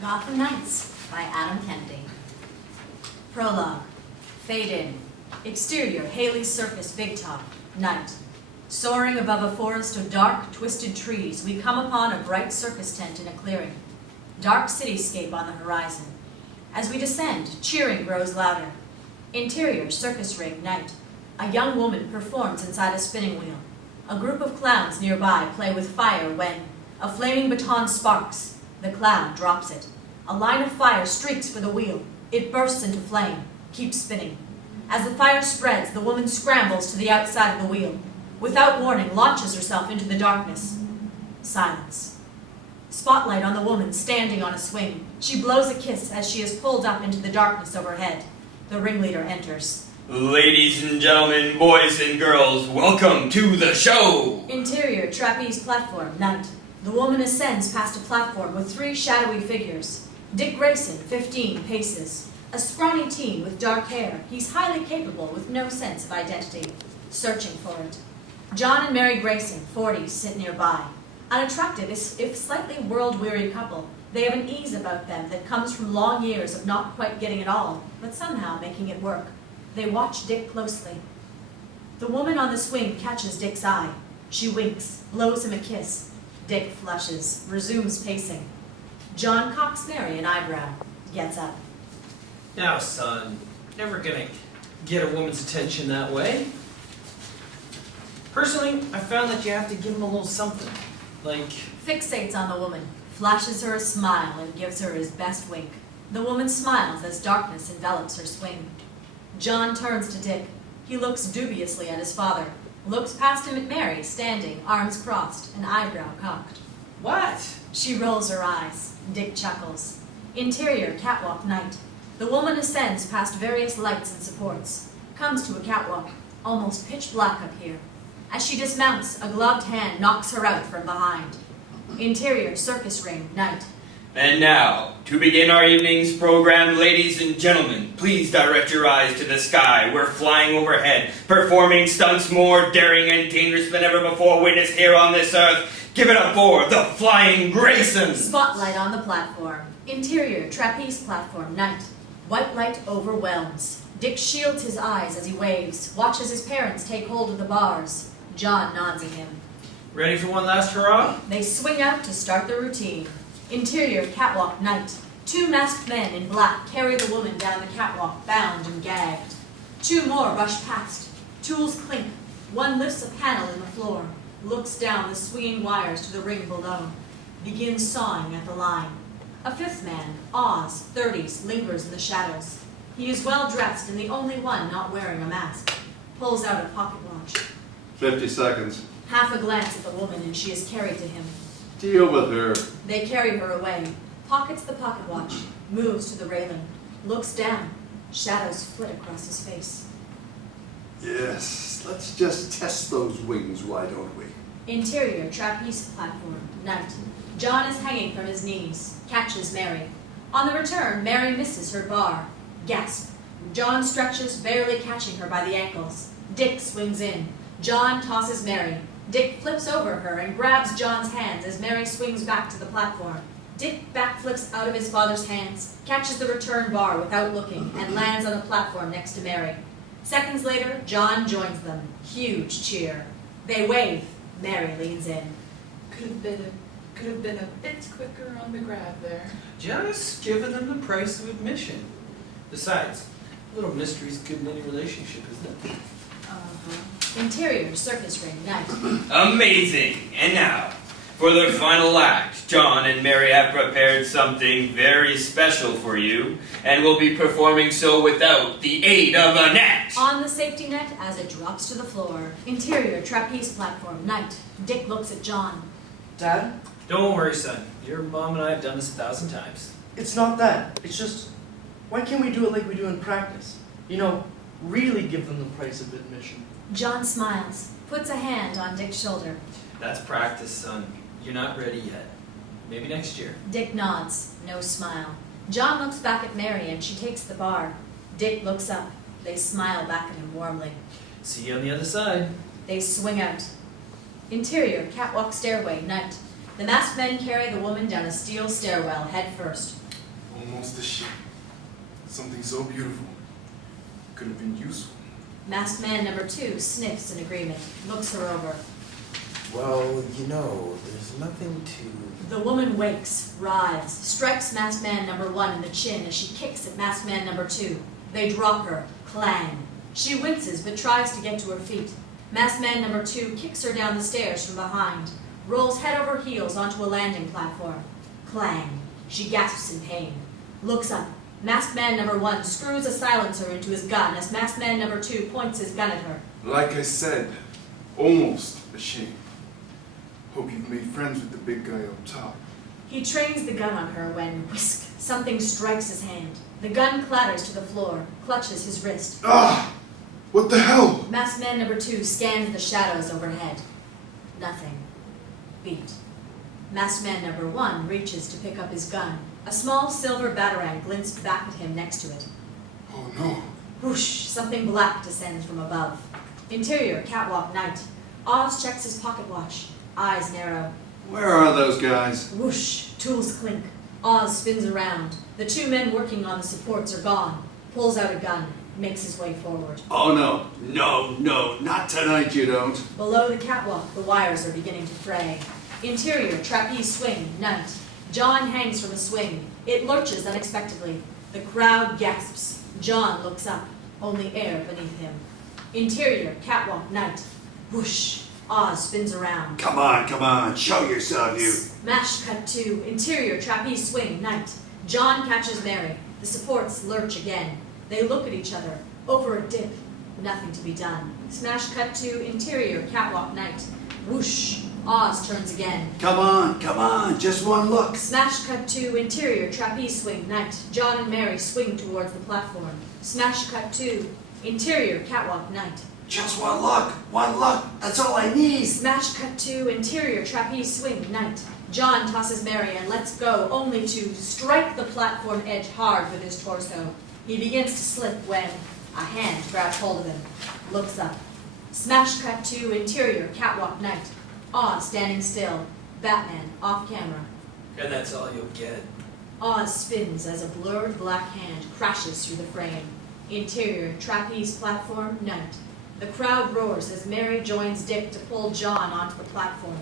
Gotham Nights by Adam Kennedy. Prologue. Fade in. Exterior, Haley's Circus, Big Top. Night. Soaring above a forest of dark, twisted trees, we come upon a bright circus tent in a clearing. Dark cityscape on the horizon. As we descend, cheering grows louder. Interior, circus ring, night. A young woman performs inside a spinning wheel. A group of clowns nearby play with fire when a flaming baton sparks. The clown drops it. A line of fire streaks for the wheel. It bursts into flame, keeps spinning. As the fire spreads, the woman scrambles to the outside of the wheel. Without warning, launches herself into the darkness. Silence. Spotlight on the woman standing on a swing. She blows a kiss as she is pulled up into the darkness overhead. The ringleader enters. Ladies and gentlemen, boys and girls, welcome to the show! Interior, trapeze platform, night. The woman ascends past a platform with three shadowy figures. Dick Grayson, 15, paces. A scrawny teen with dark hair. He's highly capable with no sense of identity. Searching for it. John and Mary Grayson, 40, sit nearby. An attractive, if slightly world-weary couple, they have an ease about them that comes from long years of not quite getting it all, but somehow making it work. They watch Dick closely. The woman on the swing catches Dick's eye. She winks, blows him a kiss. Dick flushes, resumes pacing. John cocks Mary an eyebrow, gets up. Now, son, never gonna get a woman's attention that way. Personally, I found that you have to give him a little something, like... Fixates on the woman, flashes her a smile and gives her his best wink. The woman smiles as darkness envelops her swing. John turns to Dick. He looks dubiously at his father, looks past him at Mary, standing, arms crossed, an eyebrow cocked. What? She rolls her eyes. Dick chuckles. Interior, catwalk, night. The woman ascends past various lights and supports, comes to a catwalk, almost pitch black up here. As she dismounts, a gloved hand knocks her out from behind. Interior, circus ring, night. And now, to begin our evening's program, ladies and gentlemen, please direct your eyes to the sky. We're flying overhead, performing stunts more daring and dangerous than ever before witnessed here on this earth. Give it up for the Flying Graysons! Spotlight on the platform. Interior, trapeze platform, night. White light overwhelms. Dick shields his eyes as he waves, watches his parents take hold of the bars. John nods at him. Ready for one last hurrah? They swing out to start the routine. Interior, catwalk, night. Two masked men in black carry the woman down the catwalk, bound and gagged. Two more rush past. Tools clink. One lifts a panel in the floor, looks down the swinging wires to the ring below, begins sawing at the line. A fifth man, Oz, 30s, lingers in the shadows. He is well dressed and the only one not wearing a mask. Pulls out a pocket watch. 50 seconds. Half a glance at the woman and she is carried to him. Deal with her. They carry her away. Pockets the pocket watch. Moves to the railing. Looks down. Shadows flit across his face. Yes, let's just test those wings, why don't we? Interior, trapeze platform, night. John is hanging from his knees. Catches Mary. On the return, Mary misses her bar. Gasp. John stretches, barely catching her by the ankles. Dick swings in. John tosses Mary. Dick flips over her and grabs John's hands as Mary swings back to the platform. Dick backflips out of his father's hands, catches the return bar without looking, and lands on the platform next to Mary. Seconds later, John joins them. Huge cheer. They wave. Mary leans in. Could have been a bit quicker on the grab there. Just giving them the price of admission. Besides, a little mystery's good in any relationship, isn't it? Interior, circus ring, night. Amazing! And now, for the final act, John and Mary have prepared something very special for you, and will be performing so without the aid of a net! On the safety net as it drops to the floor. Interior, trapeze platform, night. Dick looks at John. Dad, Don't worry, son. Your mom and I have done this 1,000 times. it's not that. It's just, why can't we do it like we do in practice? You know, really give them the price of admission. John smiles, puts a hand on Dick's shoulder. That's practice, son. You're not ready yet. Maybe next year. Dick nods, no smile. John looks back at Mary and she takes the bar. Dick looks up. They smile back at him warmly. See you on the other side. They swing out. Interior, catwalk stairway, night. The masked men carry the woman down a steel stairwell head first. Almost a shame. Something so beautiful could have been useful. Masked man number 2 sniffs in agreement, looks her over. Well, you know, there's nothing to... The woman wakes, writhes, strikes masked man number 1 in the chin as she kicks at masked man number 2. They drop her, clang. She winces but tries to get to her feet. Masked man number 2 kicks her down the stairs from behind, rolls head over heels onto a landing platform. Clang. She gasps in pain. Looks up. Masked man number 1 screws a silencer into his gun as masked man number 2 points his gun at her. Like I said, almost a shame. Hope you've made friends with the big guy up top. He trains the gun on her when, whisk, something strikes his hand. The gun clatters to the floor, clutches his wrist. Ah! What the hell? Masked man number 2 scans the shadows overhead. Nothing. Beat. Masked man number 1 reaches to pick up his gun. A small silver batarang glints back at him next to it. Oh no. Whoosh! Something black descends from above. Interior, catwalk, night. Oz checks his pocket watch. Eyes narrow. Where are those guys? Whoosh! Tools clink. Oz spins around. The 2 men working on the supports are gone. Pulls out a gun. Makes his way forward. Oh no. No, not tonight you don't. Below the catwalk, the wires are beginning to fray. Interior, trapeze swing, night. John hangs from a swing. It lurches unexpectedly. The crowd gasps. John looks up. Only air beneath him. Interior, catwalk, night. Whoosh! Oz spins around. Come on, show yourself, you. Smash cut 2. Interior, trapeze swing, night. John catches Mary. The supports lurch again. They look at each other. Over a dip. Nothing to be done. Smash cut 2. Interior, catwalk, night. Whoosh! Oz turns again. Come on, just one look. Smash cut 2. Interior, trapeze swing, night. John and Mary swing towards the platform. Smash cut 2. Interior, catwalk, night. Just one look, that's all I need. Smash cut 2. Interior, trapeze swing, night. John tosses Mary and lets go, only to strike the platform edge hard with his torso. He begins to slip when a hand grabs hold of him. Looks up. Smash cut 2. Interior, catwalk, night. Oz standing still. Batman off camera. And that's all you'll get. Oz spins as a blurred black hand crashes through the frame. Interior, trapeze platform, night. The crowd roars as Mary joins Dick to pull John onto the platform.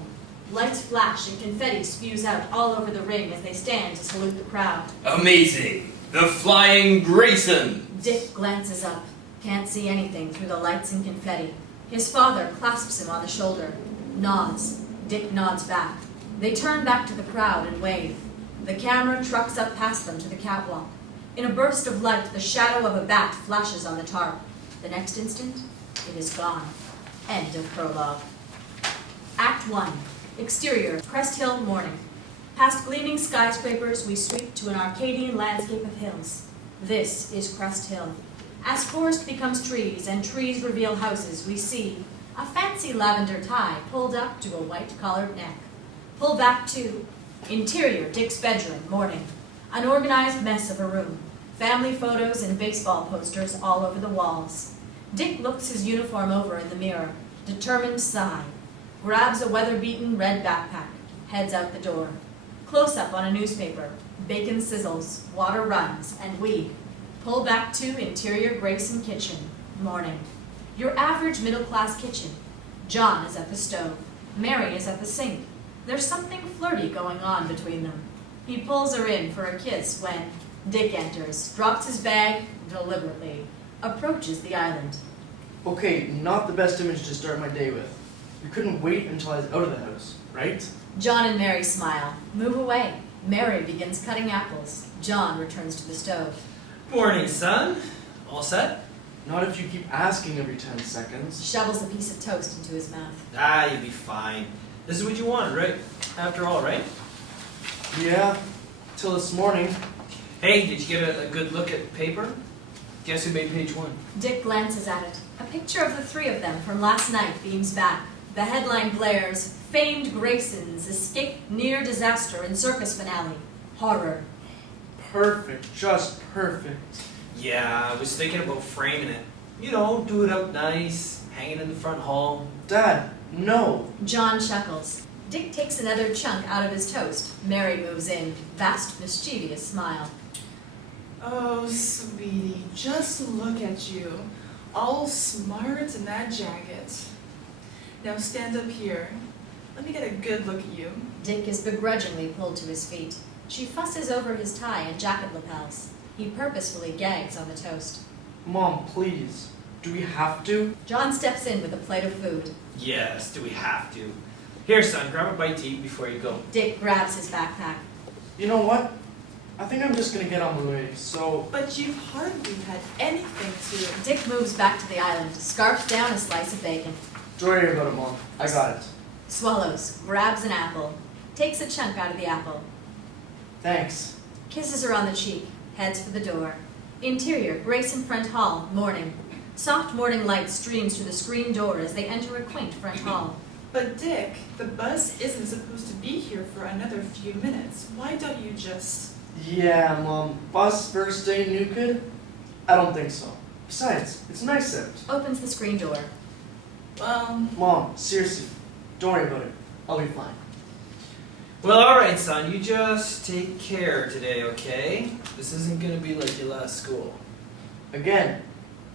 Lights flash and confetti spews out all over the ring as they stand to salute the crowd. Amazing! The Flying Grayson! Dick glances up. Can't see anything through the lights and confetti. His father clasps him on the shoulder. Nods. Dick nods back. They turn back to the crowd and wave. The camera trucks up past them to the catwalk. In a burst of light, the shadow of a bat flashes on the tarp. The next instant, it is gone. End of prologue. Act 1. Exterior, Crest Hill, morning. Past gleaming skyscrapers, we sweep to an Arcadian landscape of hills. This is Crest Hill. As forest becomes trees and trees reveal houses, we see a fancy lavender tie pulled up to a white-collared neck. Pull back to interior, Dick's bedroom, morning. An organized mess of a room. Family photos and baseball posters all over the walls. Dick looks his uniform over in the mirror. Determined sigh. Grabs a weather-beaten red backpack. Heads out the door. Close-up on a newspaper. Bacon sizzles, water runs, and we pull back to interior Grayson kitchen, morning. Your average middle-class kitchen. John is at the stove. Mary is at the sink. There's something flirty going on between them. He pulls her in for a kiss when Dick enters, drops his bag deliberately, approaches the island. Okay, not the best image to start my day with. You couldn't wait until I was out of the house, right? John and Mary smile, move away. Mary begins cutting apples. John returns to the stove. Morning, son. All set? Not if you keep asking every 10 seconds. Shovels a piece of toast into his mouth. Ah, you'll be fine. This is what you wanted, right? After all, right? Yeah, till this morning. Hey, did you get a good look at paper? Guess who made page 1? Dick glances at it. A picture of the 3 of them from last night beams back. The headline blares, Famed Graysons escape near disaster in circus finale. Horror. Perfect, just perfect. Yeah, I was thinking about framing it. You know, do it up nice, hang it in the front hall. Dad, no. John chuckles. Dick takes another chunk out of his toast. Mary moves in, vast mischievous smile. Oh, sweetie, just look at you. All smart in that jacket. Now stand up here. Let me get a good look at you. Dick is begrudgingly pulled to his feet. She fusses over his tie and jacket lapels. He purposefully gags on the toast. Mom, please. Do we have to? John steps in with a plate of food. Yes, do we have to? Here, son, grab a bite to eat before you go. Dick grabs his backpack. You know what? I think I'm just gonna get on my way, so... But you've hardly had anything to... Dick moves back to the island, scarfs down a slice of bacon. Don't worry about it, Mom. I got it. Swallows, grabs an apple, takes a chunk out of the apple. Thanks. Kisses her on the cheek, heads for the door. Interior, Grayson front hall, morning. Soft morning light streams through the screen door as they enter a quaint front hall. But Dick, the bus isn't supposed to be here for another few minutes. Why don't you just... Yeah, Mom. Bus first day new kid? I don't think so. Besides, it's nice out. Opens the screen door. Well... Mom, seriously, don't worry about it. I'll be fine. Well, alright, son, you just take care today, okay? This isn't gonna be like your last school. Again,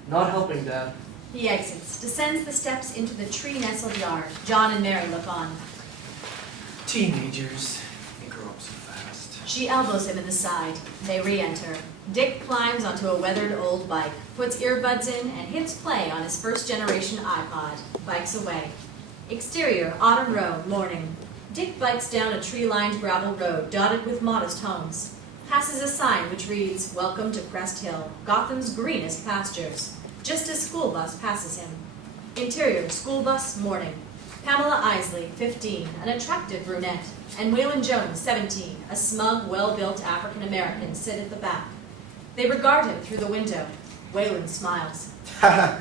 not helping, Dad. He exits, descends the steps into the tree-nestled yard. John and Mary look on. Teenagers, they grow up so fast. She elbows him in the side. They re-enter. Dick climbs onto a weathered old bike, puts earbuds in, and hits play on his first-generation iPod. Bikes away. Exterior, autumn road, morning. Dick bikes down a tree-lined gravel road dotted with modest homes. Passes a sign which reads, "Welcome to Crest Hill, Gotham's greenest pastures," just as school bus passes him. Interior, school bus, morning. Pamela ISELY, 15, an attractive brunette, and Waylon Jones, 17, a smug, well-built African-American, sit at the back. They regard him through the window. Waylon smiles. Haha,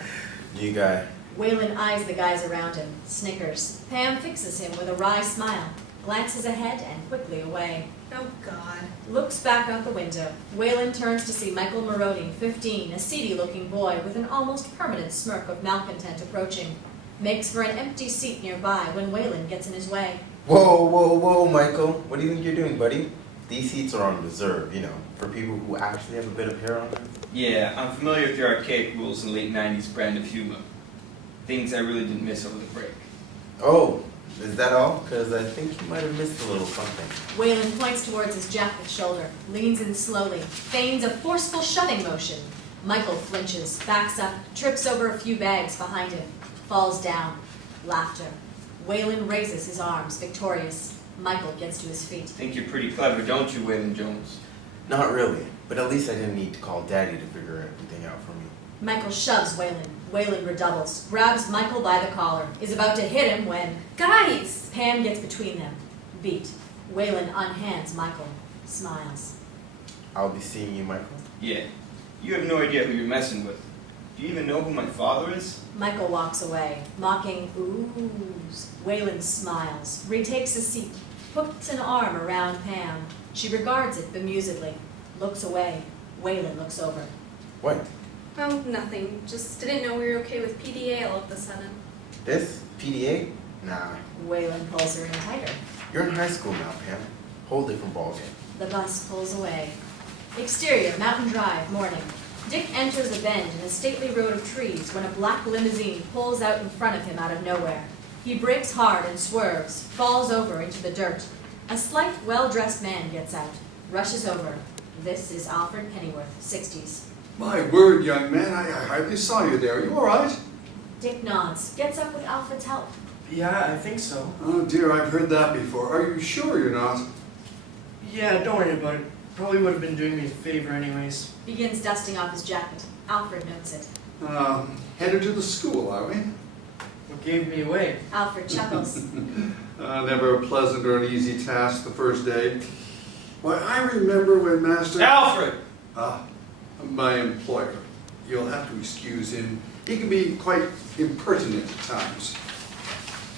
you guy. Waylon eyes the guys around him, snickers. Pam fixes him with a wry smile, glances ahead and quickly away. Oh, God. Looks back out the window. Waylon turns to see Michael MARONI, 15, a seedy-looking boy with an almost permanent smirk of malcontent approaching. Makes for an empty seat nearby when Waylon gets in his way. Whoa, whoa, whoa, Michael. What do you think you're doing, buddy? These seats are on reserve, you know, for people who actually have a bit of hair on them. Yeah, I'm familiar with your archaic rules and late 90s brand of humor. Things I really didn't miss over the break. Oh, is that all? Because I think you might have missed a little something. Waylon points towards his jacket shoulder, leans in slowly, feigns a forceful shoving motion. Michael flinches, backs up, trips over a few bags behind him, falls down. Laughter. Waylon raises his arms, victorious. Michael gets to his feet. Think you're pretty clever, don't you, Waylon Jones? Not really, but at least I didn't need to call Daddy to figure everything out for me. Michael shoves Waylon. Waylon redoubles, grabs Michael by the collar, is about to hit him when... Guys! Pam gets between them. Beat. Waylon unhands Michael. Smiles. I'll be seeing you, Michael. Yeah. You have no idea who you're messing with. Do you even know who my father is? Michael walks away, mocking oohs. Waylon smiles, retakes a seat, puts an arm around Pam. She regards it bemusedly, looks away. Waylon looks over. What? Oh, nothing. Just didn't know we were okay with PDA all of a sudden. This? PDA? Nah. Waylon pulls her in tighter. You're in high school now, Pam. Whole different ballgame. The bus pulls away. Exterior, Mountain Drive, morning. Dick enters a bend in a stately road of trees when a black limousine pulls out in front of him out of nowhere. He brakes hard and swerves, falls over into the dirt. A slight, well-dressed man gets out, rushes over. This is ALFRED Pennyworth, 60s. My word, young man, I hardly saw you there. Are you all right? Dick nods, gets up with Alfred's help. Yeah, I think so. Oh dear, I've heard that before. Are you sure you're not? Yeah, don't worry about it. Probably would have been doing me a favor anyways. Begins dusting off his jacket. Alfred notes it. Headed to the school, are we? What gave me away? Alfred chuckles. Never a pleasant or an easy task the first day. Why, I remember when Master... Alfred! My employer. You'll have to excuse him. He can be quite impertinent at times.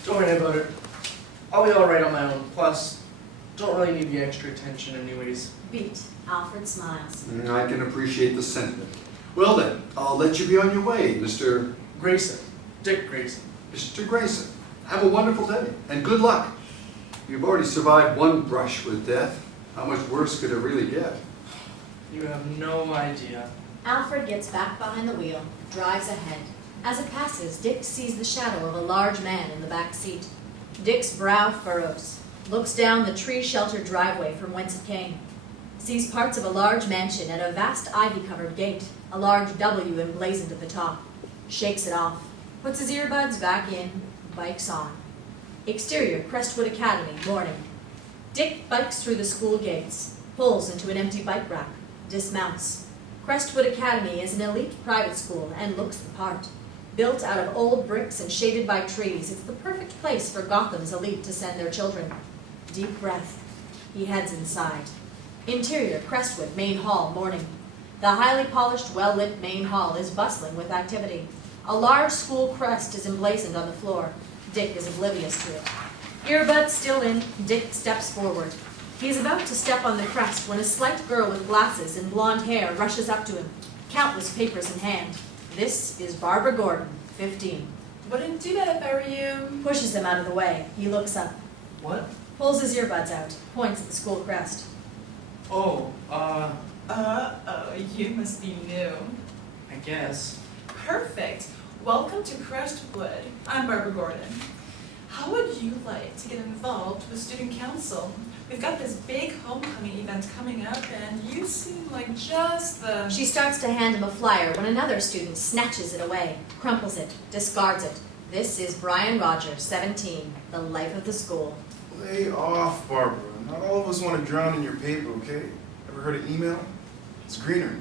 Don't worry about it. I'll be alright on my own. Plus, don't really need the extra attention anyways. Beat. Alfred smiles. I can appreciate the sentiment. Well then, I'll let you be on your way, Mr. Grayson. Dick Grayson. Mr. Grayson. Have a wonderful day, and good luck. You've already survived one brush with death. How much worse could it really get? You have no idea. Alfred gets back behind the wheel, drives ahead. As it passes, Dick sees the shadow of a large man in the back seat. Dick's brow furrows, looks down the tree-sheltered driveway from whence it came, sees parts of a large mansion and a vast ivy-covered gate, a large W emblazoned at the top, shakes it off, puts his earbuds back in, bikes on. Exterior, Crestwood Academy, morning. Dick bikes through the school gates, pulls into an empty bike rack, dismounts. Crestwood Academy is an elite private school and looks the part. Built out of old bricks and shaded by trees, it's the perfect place for Gotham's elite to send their children. Deep breath. He heads inside. Interior, Crestwood, main hall, morning. The highly polished, well-lit main hall is bustling with activity. A large school crest is emblazoned on the floor. Dick is oblivious to it. Earbuds still in, Dick steps forward. He is about to step on the crest when a slight girl with glasses and blonde hair rushes up to him, countless papers in hand. This is Barbara Gordon, 15. Wouldn't do that if I were you. Pushes him out of the way. He looks up, What? pulls his earbuds out, points at the school crest. Oh, You must be new. I guess. Perfect. Welcome to Crestwood. I'm Barbara Gordon. How would you like to get involved with student council? We've got this big homecoming event coming up, and you seem like just the... She starts to hand him a flyer when another student snatches it away, crumples it, discards it. This is Brian Rogers, 17, the life of the school. Lay off, Barbara. Not all of us want to drown in your paper, okay? Ever heard of email? It's greener.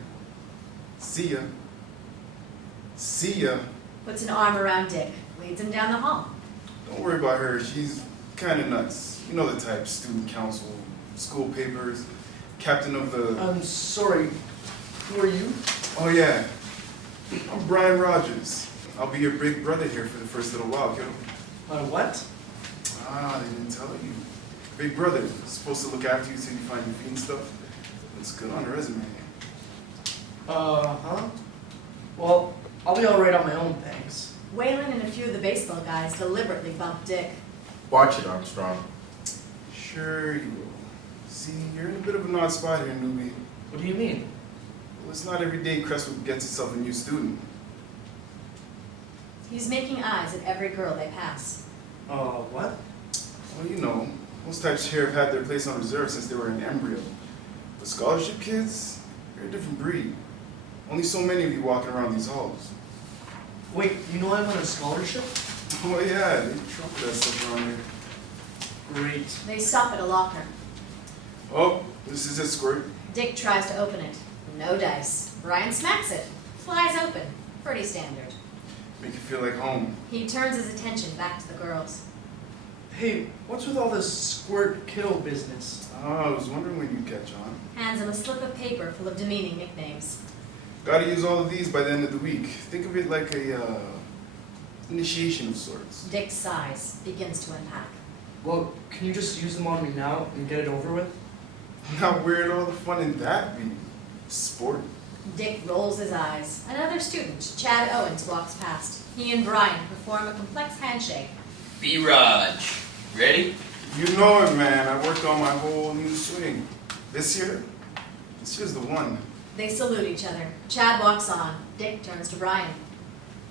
See ya. See ya. Puts an arm around Dick, leads him down the hall. Don't worry about her. She's kind of nuts. You know the type. Student council, school papers, captain of the... I'm sorry. Who are you? Oh, yeah. I'm Brian Rogers. I'll be your big brother here for the first little while, kiddo. What? Ah, they didn't tell you. Big brother. Supposed to look after you so you find your feet and stuff. Looks good on the resume. Huh? Well, I'll be alright on my own, thanks. Waylon and a few of the baseball guys deliberately bump Dick. Watch it, Armstrong. Sure you will. See, you're in a bit of an odd spot here, newbie. What do you mean? Well, it's not every day Crestwood gets itself a new student. He's making eyes at every girl they pass. What? Well, you know, most types here have had their place on reserve since they were an embryo. The scholarship kids, they're a different breed. Only so many of you walking around these halls. Wait, you know I'm on a scholarship? Oh yeah, they trumped that stuff around here. Great. They stop at a locker. Oh, this is it, Squirt. Dick tries to open it. No dice. Brian smacks it. Flies open. Pretty standard. Make you feel like home. He turns his attention back to the girls. Hey, what's with all this squirt kiddo business? Oh, I was wondering when you'd catch on. Hands him a slip of paper full of demeaning nicknames. Gotta use all of these by the end of the week. Think of it like a, initiation of sorts. Dick sighs, begins to unpack. Well, can you just use them on me now and get it over with? How weird all the fun in that be? Sport. Dick rolls his eyes. Another student, Chad Owens, walks past. He and Brian perform a complex handshake. Be Raj. Ready? You know it, man. I worked on my whole new swing. This year's the one. They salute each other. Chad walks on. Dick turns to Brian.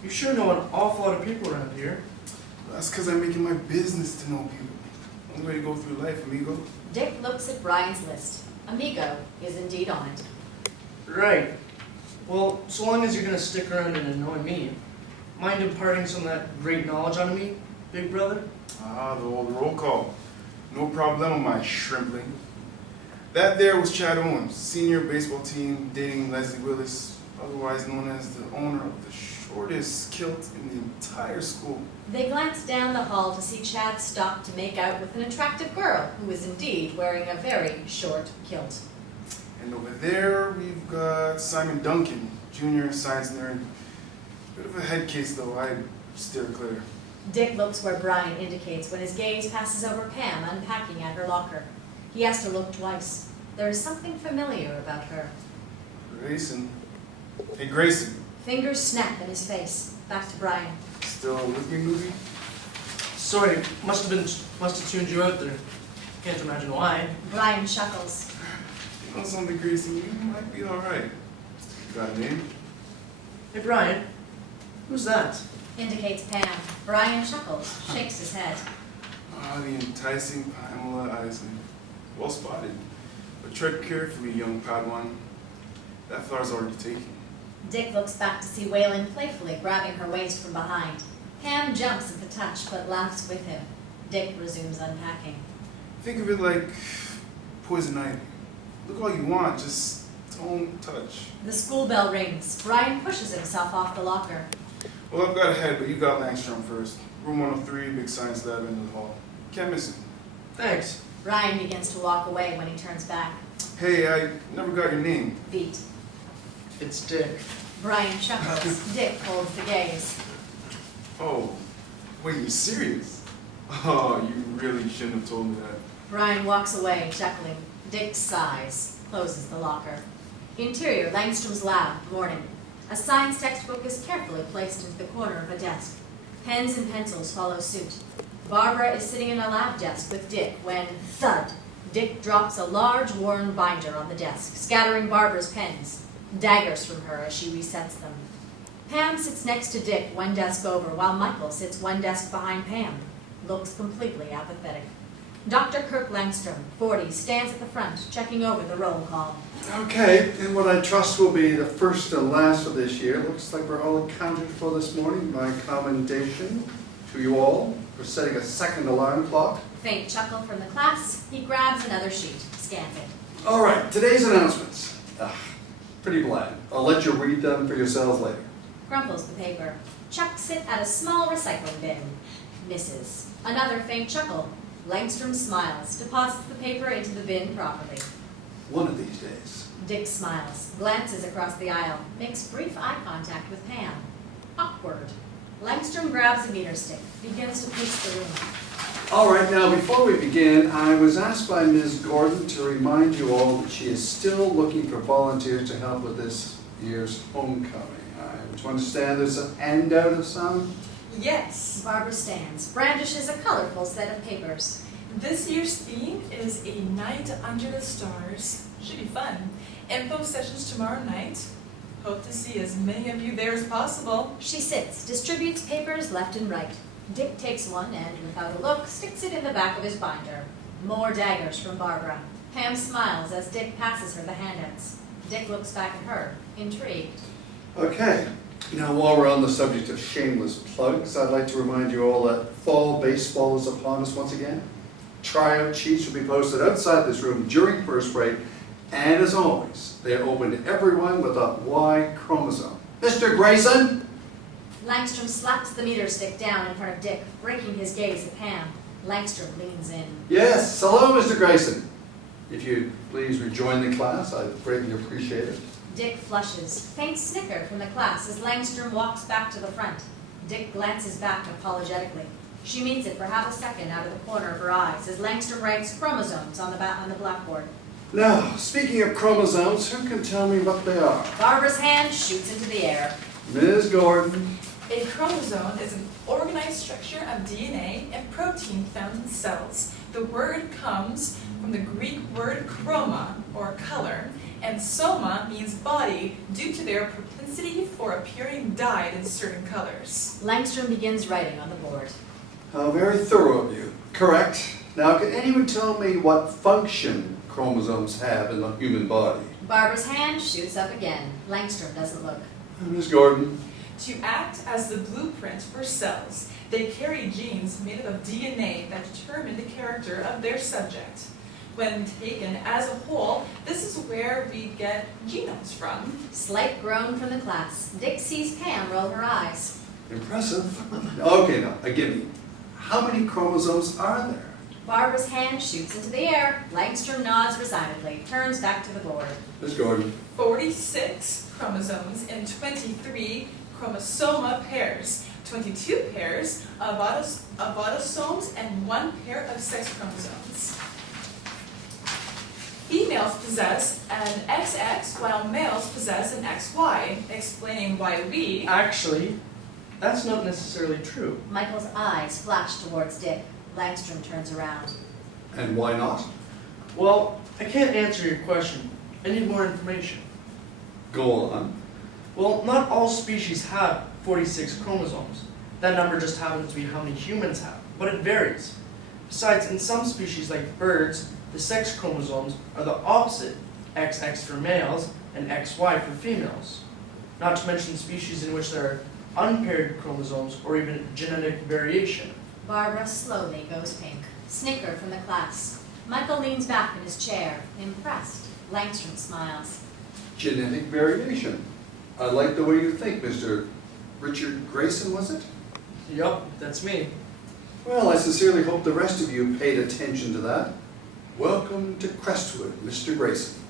You sure know an awful lot of people around here. That's because I'm making my business to know people. Only way to go through life, amigo. Dick looks at Brian's list. Amigo is indeed on it. Right. Well, so long as you're gonna stick around and annoy me, mind imparting some of that great knowledge on me, big brother? Ah, the old roll call. No problemo, my shrimpling. That there was Chad Owens, senior baseball team, dating Leslie Willis, otherwise known as the owner of the shortest kilt in the entire school. They glance down the hall to see Chad stop to make out with an attractive girl who is indeed wearing a very short kilt. And over there, we've got Simon Duncan, junior science nerd. Bit of a head case, though. I'd steer clear. Dick looks where Brian indicates when his gaze passes over Pam unpacking at her locker. He has to look twice. There is something familiar about her. Grayson. Hey, Grayson. Fingers snap in his face. Back to Brian. Still with me, movie? Sorry, must have tuned you out there. Can't imagine why. Brian chuckles. You know something, Grayson? You might be alright. You got a name? Hey, Brian. Who's that? Indicates Pam. Brian chuckles, shakes his head. Ah, the enticing Pamela Isley. Well spotted. But tread carefully, young Padawan. That flower's already taken. Dick looks back to see Waylon playfully grabbing her waist from behind. Pam jumps at the touch, but laughs with him. Dick resumes unpacking. Think of it like poison ivy. Look all you want, just don't touch. The school bell rings. Brian pushes himself off the locker. Well, I've got ahead, but you got Langstrom first. Room 103, big science lab, into the hall. Can't miss it. Thanks. Brian begins to walk away when he turns back. Hey, I never got your name. Beat. It's Dick. Brian chuckles. Dick holds the gaze. Oh, wait, you're serious? Oh, you really shouldn't have told me that. Brian walks away, chuckling. Dick sighs, closes the locker. Interior, Langstrom's lab, morning. A science textbook is carefully placed into the corner of a desk. Pens and pencils follow suit. Barbara is sitting in a lab desk with Dick when, thud, Dick drops a large worn binder on the desk, scattering Barbara's pens. Daggers from her as she resets them. Pam sits next to Dick, one desk over, while Michael sits one desk behind Pam. Looks completely apathetic. Dr. Kirk Langstrom, 40, stands at the front, checking over the roll call. Okay, and what I trust will be the first and last of this year. Looks like we're all accounted for this morning. My commendation to you all for setting a second alarm clock. Faint chuckle from the class. He grabs another sheet, scans it. All right, today's announcements. Pretty bland. I'll let you read them for yourselves later. Crumples the paper. Chucks it at a small recycling bin. Misses. Another faint chuckle. Langstrom smiles, deposits the paper into the bin properly. One of these days. Dick smiles, glances across the aisle, makes brief eye contact with Pam. Awkward. Langstrom grabs a meter stick, begins to pace the room. All right, now before we begin, I was asked by Ms. Gordon to remind you all that she is still looking for volunteers to help with this year's homecoming. I to understand there's a handout of some? Yes. Barbara stands, brandishes a colorful set of papers. This year's theme is A Night Under the Stars. Should be fun. Info sessions tomorrow night. Hope to see as many of you there as possible. She sits, distributes papers left and right. Dick takes one and, without a look, sticks it in the back of his binder. More daggers from Barbara. Pam smiles as Dick passes her the handouts. Dick looks back at her, intrigued. Okay, now while we're on the subject of shameless plugs, I'd like to remind you all that fall baseball is upon us once again. Tryout sheets will be posted outside this room during first break, and as always, they are open to everyone with a Y chromosome. Mr. Grayson? Langstrom slaps the meter stick down in front of Dick, breaking his gaze at Pam. Langstrom leans in. Yes, hello, Mr. Grayson. If you'd please rejoin the class, I'd greatly appreciate it. Dick flushes, faint snicker from the class as Langstrom walks back to the front. Dick glances back apologetically. She meets it for half a second out of the corner of her eyes as Langstrom writes chromosomes on the blackboard. Now, speaking of chromosomes, who can tell me what they are? Barbara's hand shoots into the air. Ms. Gordon. A chromosome is an organized structure of DNA and protein found in cells. The word comes from the Greek word chroma, or color, and soma means body due to their propensity for appearing dyed in certain colors. Langstrom begins writing on the board. How very thorough of you. Correct. Now, can anyone tell me what function chromosomes have in the human body? Barbara's hand shoots up again. Langstrom doesn't look. Ms. Gordon. To act as the blueprint for cells, they carry genes made up of DNA that determine the character of their subject. When taken as a whole, this is where we get genomes from. Slight groan from the class. Dick sees Pam roll her eyes. Impressive. Okay, now, give me. How many chromosomes are there? Barbara's hand shoots into the air. Langstrom nods resignedly, turns back to the board. Ms. Gordon. 46 chromosomes in 23 chromosoma pairs, 22 pairs of autosomes, and 1 pair of sex chromosomes. Females possess an XX, while males possess an XY, explaining why we... Actually, that's not necessarily true. Michael's eyes flash towards Dick. Langstrom turns around. And why not? Well, I can't answer your question, I need more information. Go on. Well, not all species have 46 chromosomes. That number just happens to be how many humans have, but it varies. Besides, in some species like birds, the sex chromosomes are the opposite, XX for males and XY for females. Not to mention species in which there are unpaired chromosomes or even genetic variation. Barbara slowly goes pink. Snicker from the class. Michael leans back in his chair, impressed. Langstrom smiles. Genetic variation. I like the way you think, Mr. Richard Grayson, was it? Yup, that's me. Well, I sincerely hope the rest of you paid attention to that. Welcome to Crestwood, Mr. Grayson.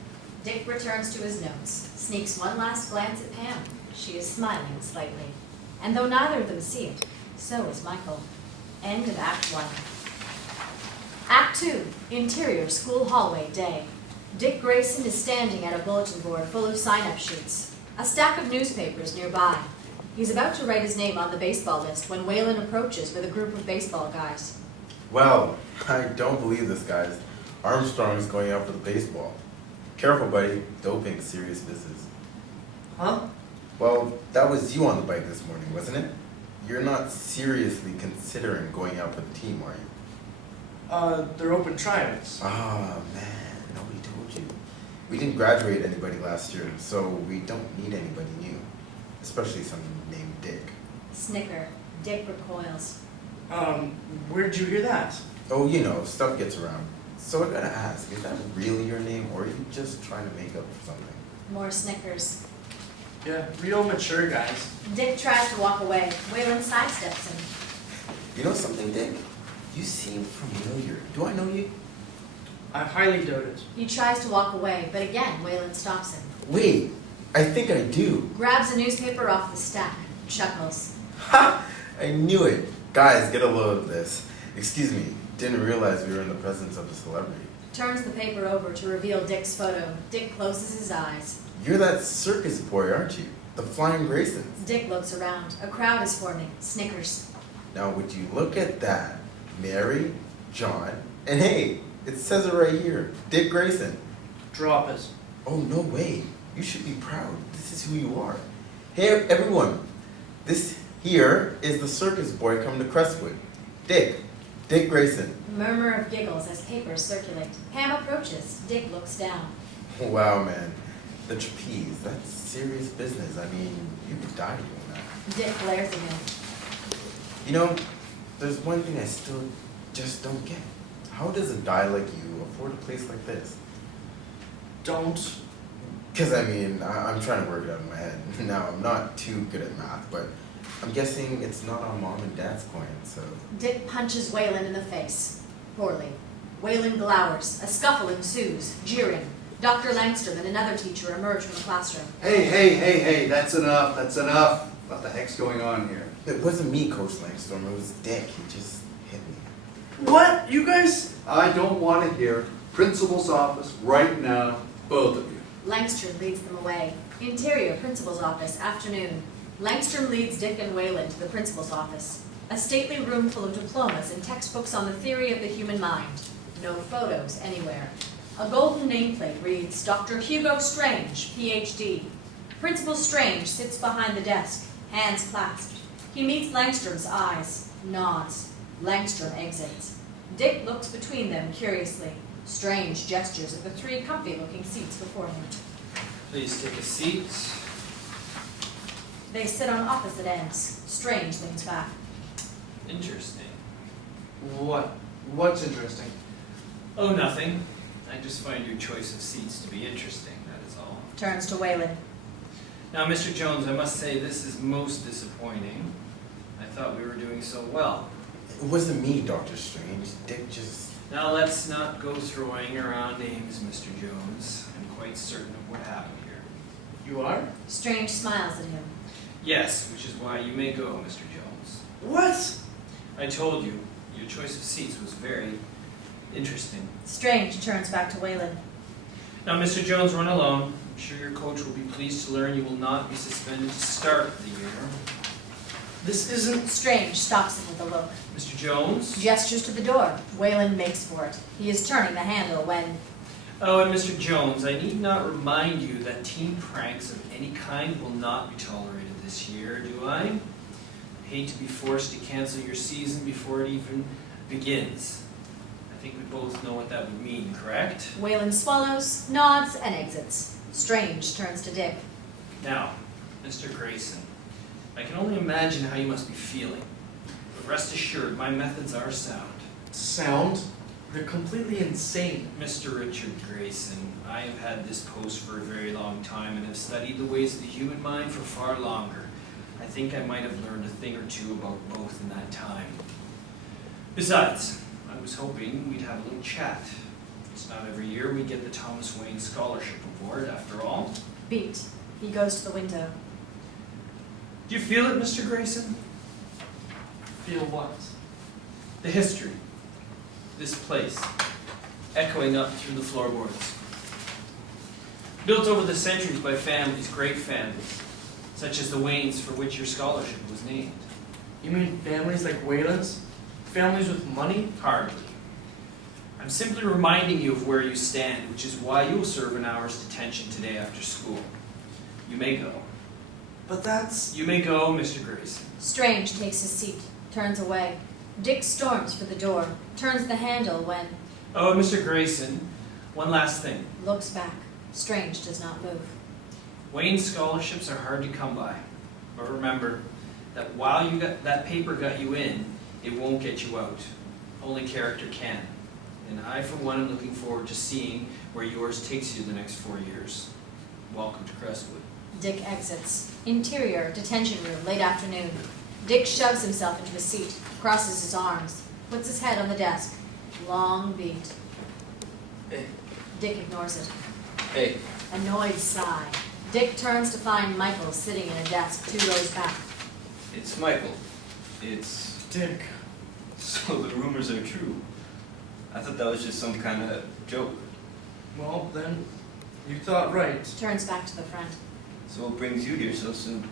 Dick returns to his notes, sneaks one last glance at Pam. She is smiling slightly. And though neither of them see it, so is Michael. End of Act 1. Act 2, interior school hallway day. Dick Grayson is standing at a bulletin board full of sign-up sheets. A stack of newspapers nearby. He's about to write his name on the baseball list when WAYLON approaches with a group of baseball guys. Well, I don't believe this, guys. Armstrong is going out for the baseball. Careful, buddy. Doping's serious business. Huh? Well, that was you on the bike this morning, wasn't it? You're not seriously considering going out for the team, are you? They're open tryouts. Ah, man. Nobody told you. We didn't graduate anybody last year, so we don't need anybody new. Especially someone named Dick. Snicker. Dick recoils. Where'd you hear that? Oh, you know, stuff gets around. So I gotta ask, is that really your name, or are you just trying to make up for something? More snickers. Yeah, real mature guys. Dick tries to walk away. WAYLON sidesteps him. You know something, Dick? You seem familiar. Do I know you? I highly doubt it. He tries to walk away, but again, WAYLON stops him. Wait, I think I do. Grabs a newspaper off the stack. Chuckles. Ha! I knew it. Guys, get a load of this. Excuse me, didn't realize we were in the presence of a celebrity. Turns the paper over to reveal Dick's photo. Dick closes his eyes. You're that circus boy, aren't you? The Flying Graysons. Dick looks around. A crowd is forming. Snickers. Now would you look at that? Mary, John, and hey, it says it right here. Dick Grayson. Drop it. Oh, no way. You should be proud. This is who you are. Hey, everyone. This here is the circus boy coming to Crestwood. Dick Grayson. Murmur of giggles as papers circulate. Pam approaches. Dick looks down. Wow, man. The trapeze, that's serious business. I mean, you could die doing that. Dick glares at him. You know, there's one thing I still just don't get. How does a guy like you afford a place like this? Don't. Because, I mean, I'm trying to work it out in my head. Now, I'm not too good at math, but I'm guessing it's not on mom and dad's coin, so... Dick punches WAYLON in the face. Poorly. WAYLON glowers. A scuffle ensues. Jeering. Dr. Langstrom and another teacher emerge from the classroom. Hey, that's enough, that's enough. What the heck's going on here? It wasn't me, Coach Langstrom. It was Dick. He just hit me. What? You guys? I don't want to hear principal's office right now, both of you. Langstrom leads them away. Interior principal's office, afternoon. Langstrom leads Dick and WAYLON to the principal's office. A stately room full of diplomas and textbooks on the theory of the human mind. No photos anywhere. A golden nameplate reads, Dr. Hugo Strange, Ph.D. Principal Strange sits behind the desk, hands clasped. He meets Langstrom's eyes, nods. Langstrom exits. Dick looks between them curiously. Strange gestures at the three comfy-looking seats before him. Please take a seat. They sit on opposite ends. Strange leans back. Interesting. What's interesting? Oh, nothing. I just find your choice of seats to be interesting, that is all. Turns to WAYLON. Now, Mr. Jones, I must say this is most disappointing. I thought we were doing so well. It wasn't me, Dr. Strange. Dick just... Now, let's not go throwing around names, Mr. Jones. I'm quite certain of what happened here. You are? Strange smiles at him. Yes, which is why you may go, Mr. Jones. What? I told you, your choice of seats was very interesting. Strange turns back to WAYLON. Now, Mr. Jones, run alone. I'm sure your coach will be pleased to learn you will not be suspended to start the year. This isn't... Strange stops him with a look. Mr. Jones? Gestures to the door. WAYLON makes for it. He is turning the handle when... Oh, and Mr. Jones, I need not remind you that team pranks of any kind will not be tolerated this year, do I? Hate to be forced to cancel your season before it even begins. I think we both know what that would mean, correct? Waylon swallows, nods, and exits. Strange turns to Dick. Now, Mr. Grayson, I can only imagine how you must be feeling. But rest assured, my methods are sound. Sound? They're completely insane. Mr. Richard Grayson, I have had this post for a very long time and have studied the ways of the human mind for far longer. I think I might have learned a thing or two about both in that time. Besides, I was hoping we'd have a little chat. It's not every year we get the Thomas Wayne Scholarship Award, after all. Beat. He goes to the window. Do you feel it, Mr. Grayson? Feel what? The history. This place, echoing up through the floorboards. Built over the centuries by families, great families, such as the Waynes for which your scholarship was named. You mean families like Wayland's? Families with money? Hardly. I'm simply reminding you of where you stand, which is why you will serve an hour's detention today after school. You may go. But that's... You may go, Mr. Grayson. Strange takes his seat, turns away. Dick storms for the door, turns the handle when... Oh, Mr. Grayson, one last thing. Looks back. Strange does not move. Wayne scholarships are hard to come by. But remember that while that paper got you in, it won't get you out. Only character can. And I, for one, am looking forward to seeing where yours takes you the next 4 years. Welcome to Crestwood. Dick exits. Interior, detention room, late afternoon. Dick shoves himself into a seat, crosses his arms, puts his head on the desk. Long beat. Hey. Dick ignores it. Hey. Annoyed sigh. Dick turns to find Michael sitting in a desk 2 rows back. It's Michael. It's... Dick. So the rumors are true. I thought that was just some kind of joke. Well, then, you thought right. Turns back to the front. So what brings you here so soon?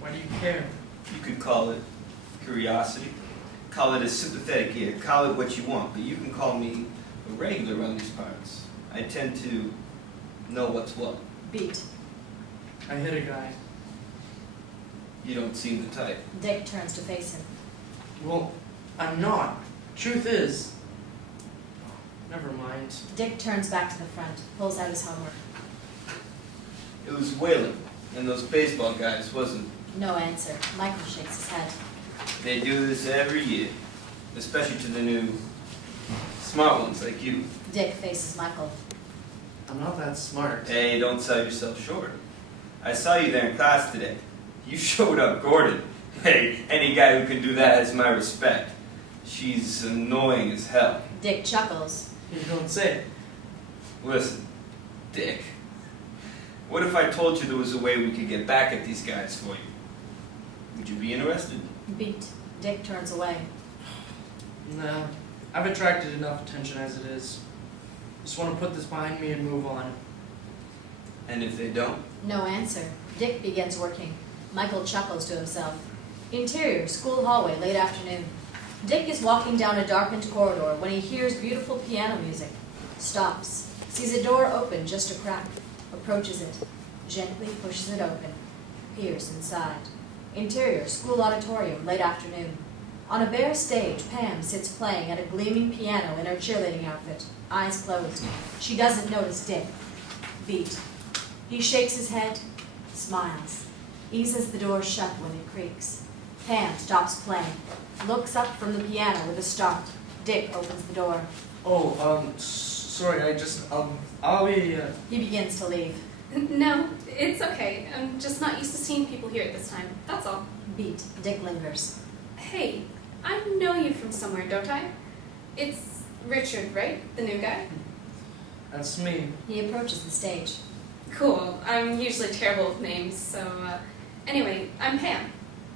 Why do you care? You could call it curiosity, call it a sympathetic ear, call it what you want, but you can call me a regular around these parts. I tend to know what's what. Beat. I hit a guy. You don't seem the type. Dick turns to face him. Well, I'm not. Truth is... Never mind. Dick turns back to the front, pulls out his homework. It was WAYLON and those baseball guys, wasn't it? No answer. Michael shakes his head. They do this every year, especially to the new smart ones like you. Dick faces Michael. I'm not that smart. Hey, don't sell yourself short. I saw you there in class today. You showed up, Gordon. Hey, any guy who can do that has my respect. She's annoying as hell. Dick chuckles. You don't say. Listen, Dick. What if I told you there was a way we could get back at these guys for you? Would you be interested? Beat. Dick turns away. No. I've attracted enough attention as it is. Just want to put this behind me and move on. And if they don't? No answer. Dick begins working. Michael chuckles to himself. Interior, school hallway, late afternoon. Dick is walking down a darkened corridor when he hears beautiful piano music. Stops. Sees a door open just a crack. Approaches it. Gently pushes it open. Peers inside. Interior, school auditorium, late afternoon. On a bare stage, Pam sits playing at a gleaming piano in her cheerleading outfit, eyes closed. She doesn't notice Dick. Beat. He shakes his head, smiles, eases the door shut when it creaks. Pam stops playing, looks up from the piano with a start. Dick opens the door. Oh, sorry, I'll be, He begins to leave. No, it's okay. I'm just not used to seeing people here at this time. That's all. Beat. Dick lingers. Hey, I know you from somewhere, don't I? It's Richard, right? The new guy? That's me. He approaches the stage. Cool. I'm usually terrible with names, so, anyway, I'm Pam.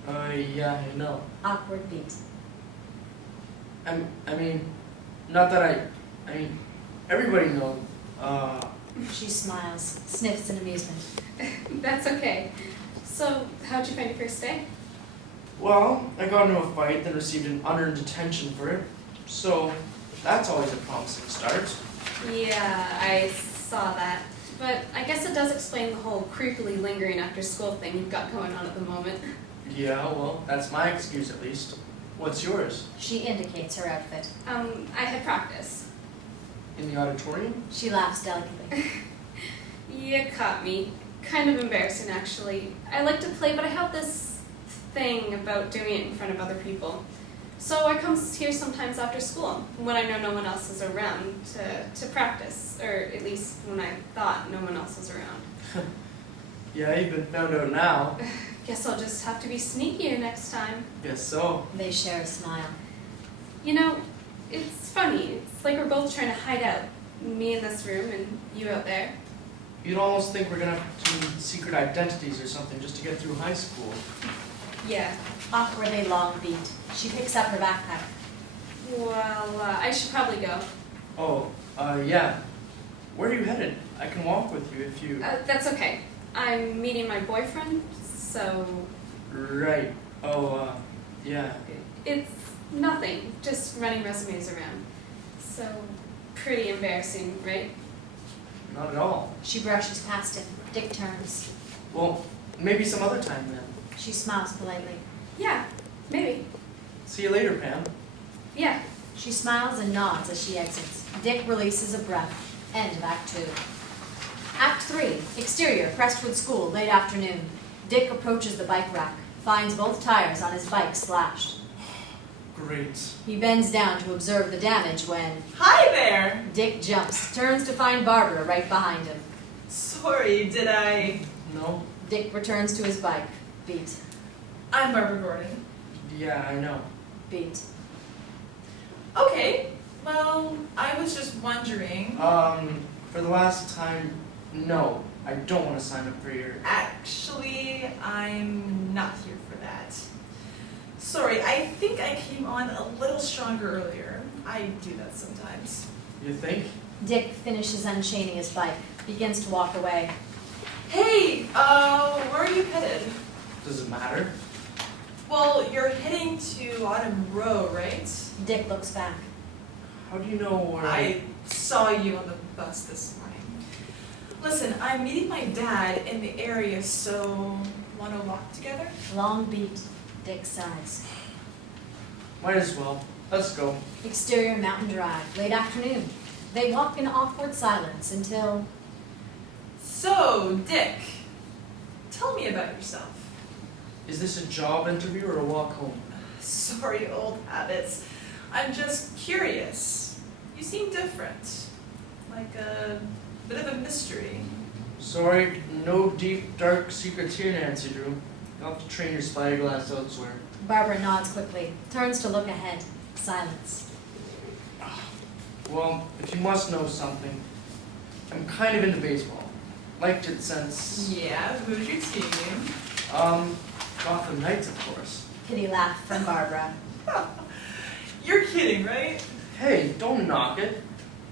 Yeah, I know. Awkward beat. I mean, not that I mean, everybody knows, She smiles, sniffs in amusement. That's okay. So, how'd you find your first day? well, I got into a fight, then received an unearned detention for it. So, that's always a promising start. Yeah, I saw that. But I guess it does explain the whole creepily lingering after school thing you've got going on at the moment. Yeah, well, that's my excuse at least. What's yours? She indicates her outfit. I had practice. In the auditorium? She laughs delicately. You caught me. Kind of embarrassing, actually. I like to play, but I have this thing about doing it in front of other people. So I come here sometimes after school, when I know no one else is around, to practice. Or at least when I thought no one else was around. Yeah, you've been found out now. Guess I'll just have to be sneakier next time. Guess so. They share a smile. You know, it's funny. It's like we're both trying to hide out. Me in this room and you out there. You'd almost think we're gonna have to do secret identities or something just to get through high school. Yeah. Awkwardly long beat. She picks up her backpack. Well, I should probably go. Oh, yeah. Where are you headed? I can walk with you if you... That's okay. I'm meeting my boyfriend, so... Right. Oh, yeah. It's nothing. Just running resumes around. So, pretty embarrassing, right? Not at all. She brushes past him. Dick turns. Well, maybe some other time then. She smiles politely. Yeah, maybe. See you later, Pam. Yeah. She smiles and nods as she exits. Dick releases a breath. End of Act 2. Act 3. Exterior, Crestwood School, late afternoon. Dick approaches the bike rack. Finds both tires on his bike slashed. Great. He bends down to observe the damage when... Hi there! Dick jumps, turns to find Barbara right behind him. Sorry, did I... No? Dick returns to his bike. Beat. I'm Barbara Gordon. Yeah, I know. Beat. Okay, well, I was just wondering... For the last time, no. I don't want to sign up for your... Actually, I'm not here for that. Sorry, I think I came on a little stronger earlier. I do that sometimes. You think? Dick finishes unchaining his bike. Begins to walk away. Hey, where are you headed? Does it matter? Well, you're heading to Autumn Row, right? Dick looks back. How do you know where... I saw you on the bus this morning. Listen, I'm meeting my dad in the area, so wanna walk together? Long beat. Dick sighs. Might as well. Let's go. Exterior Mountain Drive, late afternoon. They walk in awkward silence until... So, Dick, tell me about yourself. Is this a job interview or a walk home? Sorry, old habits. I'm just curious. You seem different. Like a bit of a mystery. Sorry, no deep, dark secrets here, Nancy Drew. You'll have to train your spyglass elsewhere. Barbara nods quickly, turns to look ahead. Silence. Well, if you must know something, I'm kind of into baseball. Liked it since... Yeah, who's your team? Gotham Knights, of course. Pity laugh from Barbara. You're kidding, right? Hey, don't knock it.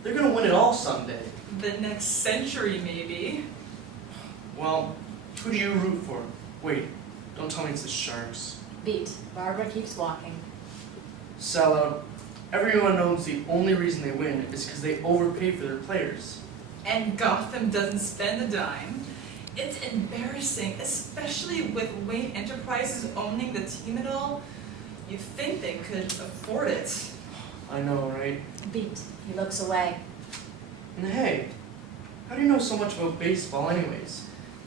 They're gonna win it all someday. The next century, maybe. Well, who do you root for? Wait, don't tell me it's the Sharks. Beat. Barbara keeps walking. Sellout. Everyone knows the only reason they win is because they overpay for their players. And Gotham doesn't spend a dime. It's embarrassing, especially with Wayne Enterprises owning the team and all. You'd think they could afford it. I know, right? Beat. He looks away. And hey, how do you know so much about baseball anyways?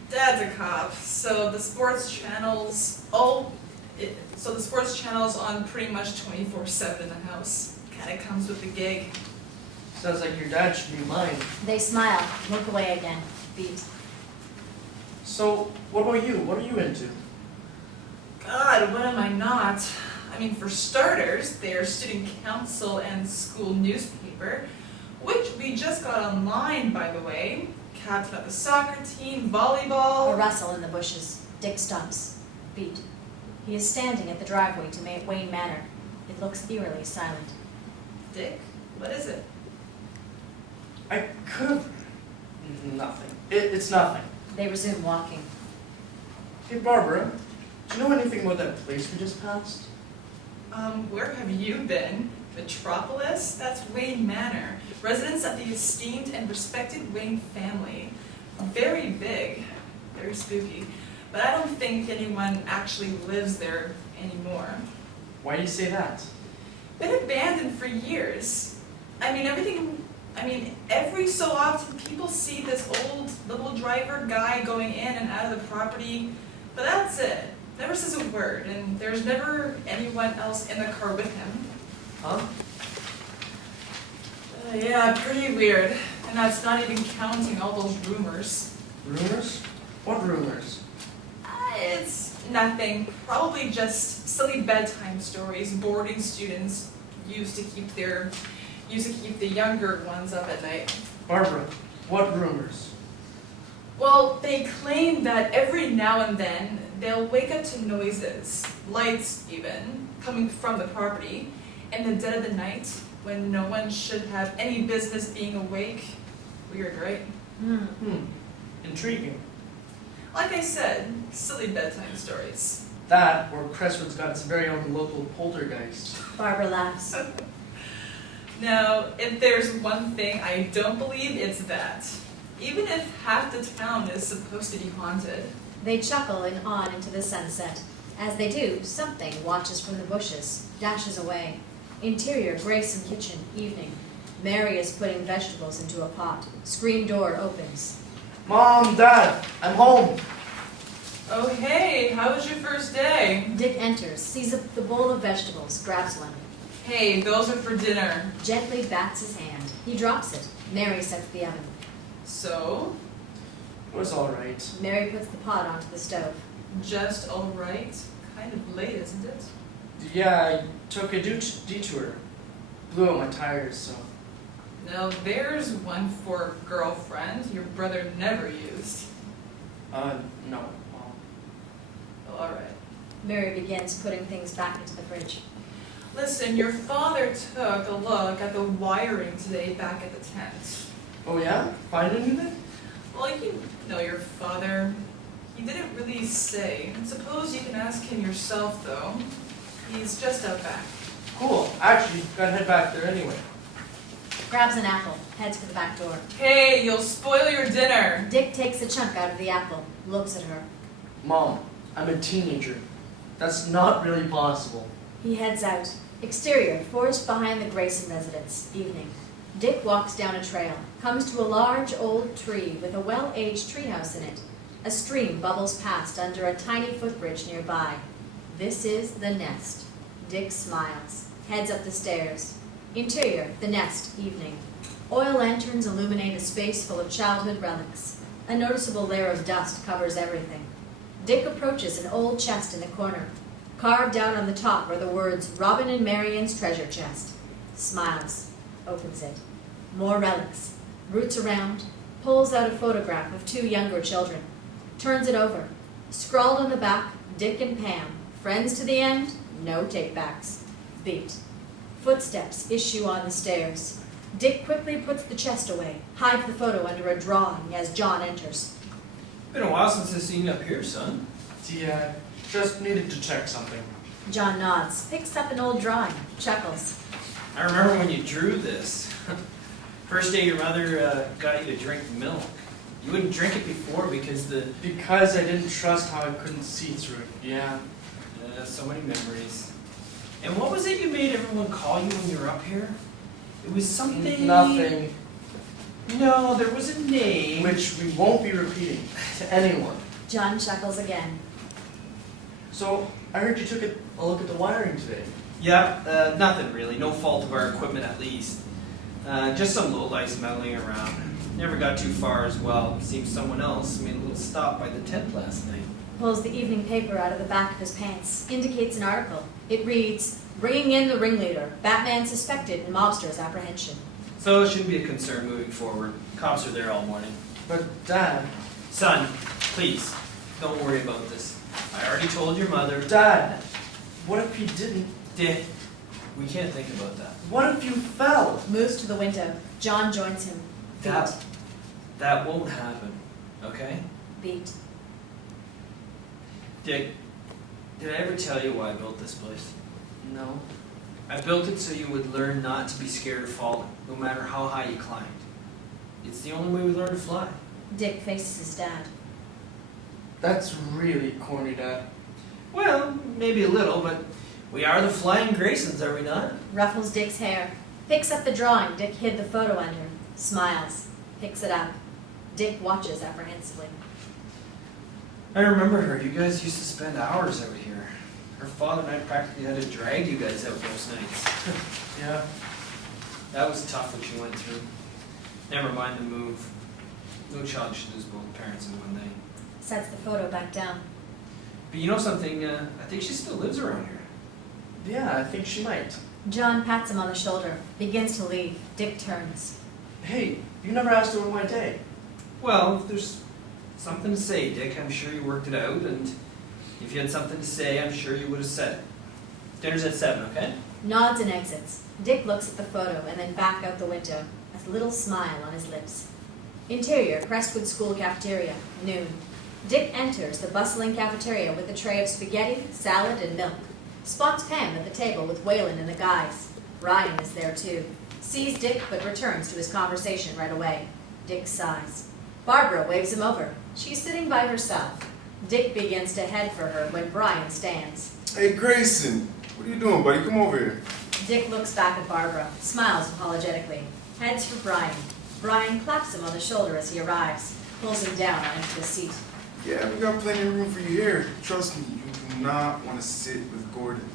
Dad's a cop, so the sports channels, the sports channel's on pretty much 24/7 in the house. Kinda comes with the gig. Sounds like your dad should be mine. They smile, look away again. Beat. So, what about you? What are you into? God, what am I not? I mean, for starters, there's student council and school newspaper, which we just got online, by the way. Captain of the soccer team, A volleyball. rustle in the bushes. Dick stops. Beat. He is standing at the driveway to Wayne Manor. It looks eerily silent. Dick, what is it? I could have... Nothing. It's nothing. They resume walking. Hey, Barbara, do you know anything about that place we just passed? Where have you been? Metropolis? That's Wayne Manor, residence of the esteemed and respected Wayne family. Very big, very spooky, but I don't think anyone actually lives there anymore. Why do you say that? Been abandoned for years. Every so often people see this old little driver guy going in and out of the property, but that's it. Never says a word, and there's never anyone else in the car with him. Huh? Yeah, pretty weird. And that's not even counting all those rumors. Rumors? What rumors? It's nothing. Probably just silly bedtime stories boarding students used to keep the younger ones up at night. Barbara, what rumors? Well, they claim that every now and then they'll wake up to noises, lights even, coming from the property in the dead of the night when no one should have any business being awake. Weird, right? Intriguing. Like I said, silly bedtime stories. That, or Crestwood's got its very own local poltergeist. Barbara laughs. Now, if there's one thing I don't believe, it's that. Even if half the town is supposed to be haunted. They chuckle and on into the sunset. As they do, something watches from the bushes, dashes away. Interior, Grayson kitchen, evening. Mary is putting vegetables into a pot. Screen door opens. Mom, Dad, I'm home. Oh hey, how was your first day? Dick enters, sees the bowl of vegetables, grabs one. Hey, those are for dinner. Gently bats his hand. He drops it. Mary sets the oven. So, It was alright. Mary puts the pot onto the stove. just alright. Kind of late, isn't it? Yeah, I took a detour. Blew out my tires, so. Now there's one for girlfriend your brother never used. No. Oh, alright. Mary begins putting things back into the fridge. Listen, your father took a look at the wiring today back at the tent. Oh yeah? Find anything? Well, you know your father. He didn't really say. Suppose you can ask him yourself, though. He's just out back. Cool. Actually, gotta head back there anyway. Grabs an apple, heads for the back door. Hey, you'll spoil your dinner. Dick takes a chunk out of the apple, looks at her. Mom, I'm a teenager. That's not really possible. He heads out. Exterior, forest behind the Grayson residence, evening. Dick walks down a trail, comes to a large old tree with a well-aged treehouse in it. A stream bubbles past under a tiny footbridge nearby. This is the nest. Dick smiles, heads up the stairs. Interior, the nest, evening. Oil lanterns illuminate a space full of childhood relics. A noticeable layer of dust covers everything. Dick approaches an old chest in the corner. Carved out on the top are the words, Robin and Marion's treasure chest. Smiles, opens it. More relics. Roots around, pulls out a photograph of two younger children. Turns it over. Scrawled on the back, Dick and Pam. Friends to the end, no take-backs. Beat. Footsteps issue on the stairs. Dick quickly puts the chest away, hides the photo under a drawing as John enters. Been a while since I've seen you up here, son. Yeah, just needed to check something. John nods, picks up an old drawing, chuckles. I remember when you drew this. First day your mother got you to drink milk. You wouldn't drink it before because Because I didn't trust how I couldn't see through it. Yeah. so many memories. And what was it you made everyone call you when you were up here? It was something... Nothing. No, there was a name. Which we won't be repeating to anyone. John chuckles again. So, I heard you took a look at the wiring today. Yeah, nothing really. No fault of our equipment at least. Just some lowlights meddling around. Never got too far as well. Seems someone else made a little stop by the tent last night. Pulls the evening paper out of the back of his pants, indicates an article. It reads, Bringing in the ringleader, Batman suspected in mobster's apprehension. So it shouldn't be a concern moving forward. Cops are there all morning. But Dad, Son, please, don't worry about this. I already told your mother. Dad, what if you didn't? Dick, we can't think about that. What if you fell? Moves to the window. John joins him. Beat. That won't happen, okay? Beat. Dick, did I ever tell you why I built this place? No. I built it so you would learn not to be scared of falling, no matter how high you climbed. It's the only way we learn to fly. Dick faces his dad. That's really corny, Dad. Well, maybe a little, but we are the Flying Graysons, are we not? Ruffles Dick's hair. Picks up the drawing Dick hid the photo under. Smiles. Picks it up. Dick watches apprehensively. I remember her. You guys used to spend hours out here. Her father and I practically had to drag you guys out those nights. Yeah. That was tough what you went through. Never mind the move. No child should lose both parents in one night. Sets the photo back down. But you know something? I think she still lives around here. Yeah, I think she might. John pats him on the shoulder. Begins to leave. Dick turns. Hey, you never asked her my day. Well, if there's something to say, Dick, I'm sure you worked it out, and if you had something to say, I'm sure you would have said it. Dinner's at 7, okay? Nods and exits. Dick looks at the photo and then back out the window, a little smile on his lips. Interior, Crestwood School cafeteria, noon. Dick enters the bustling cafeteria with a tray of spaghetti, salad, and milk. Spots Pam at the table with Waylon and the guys. Ryan is there too. Sees Dick but returns to his conversation right away. Dick sighs. Barbara waves him over. She's sitting by herself. Dick begins to head for her when Brian stands. Hey, Grayson, what are you doing, buddy? Come over here. Dick looks back at Barbara, smiles apologetically, heads for Brian. Brian claps him on the shoulder as he arrives, pulls him down onto the seat. Yeah, we got plenty of room for you here. Trust me, you do not want to sit with Gordon.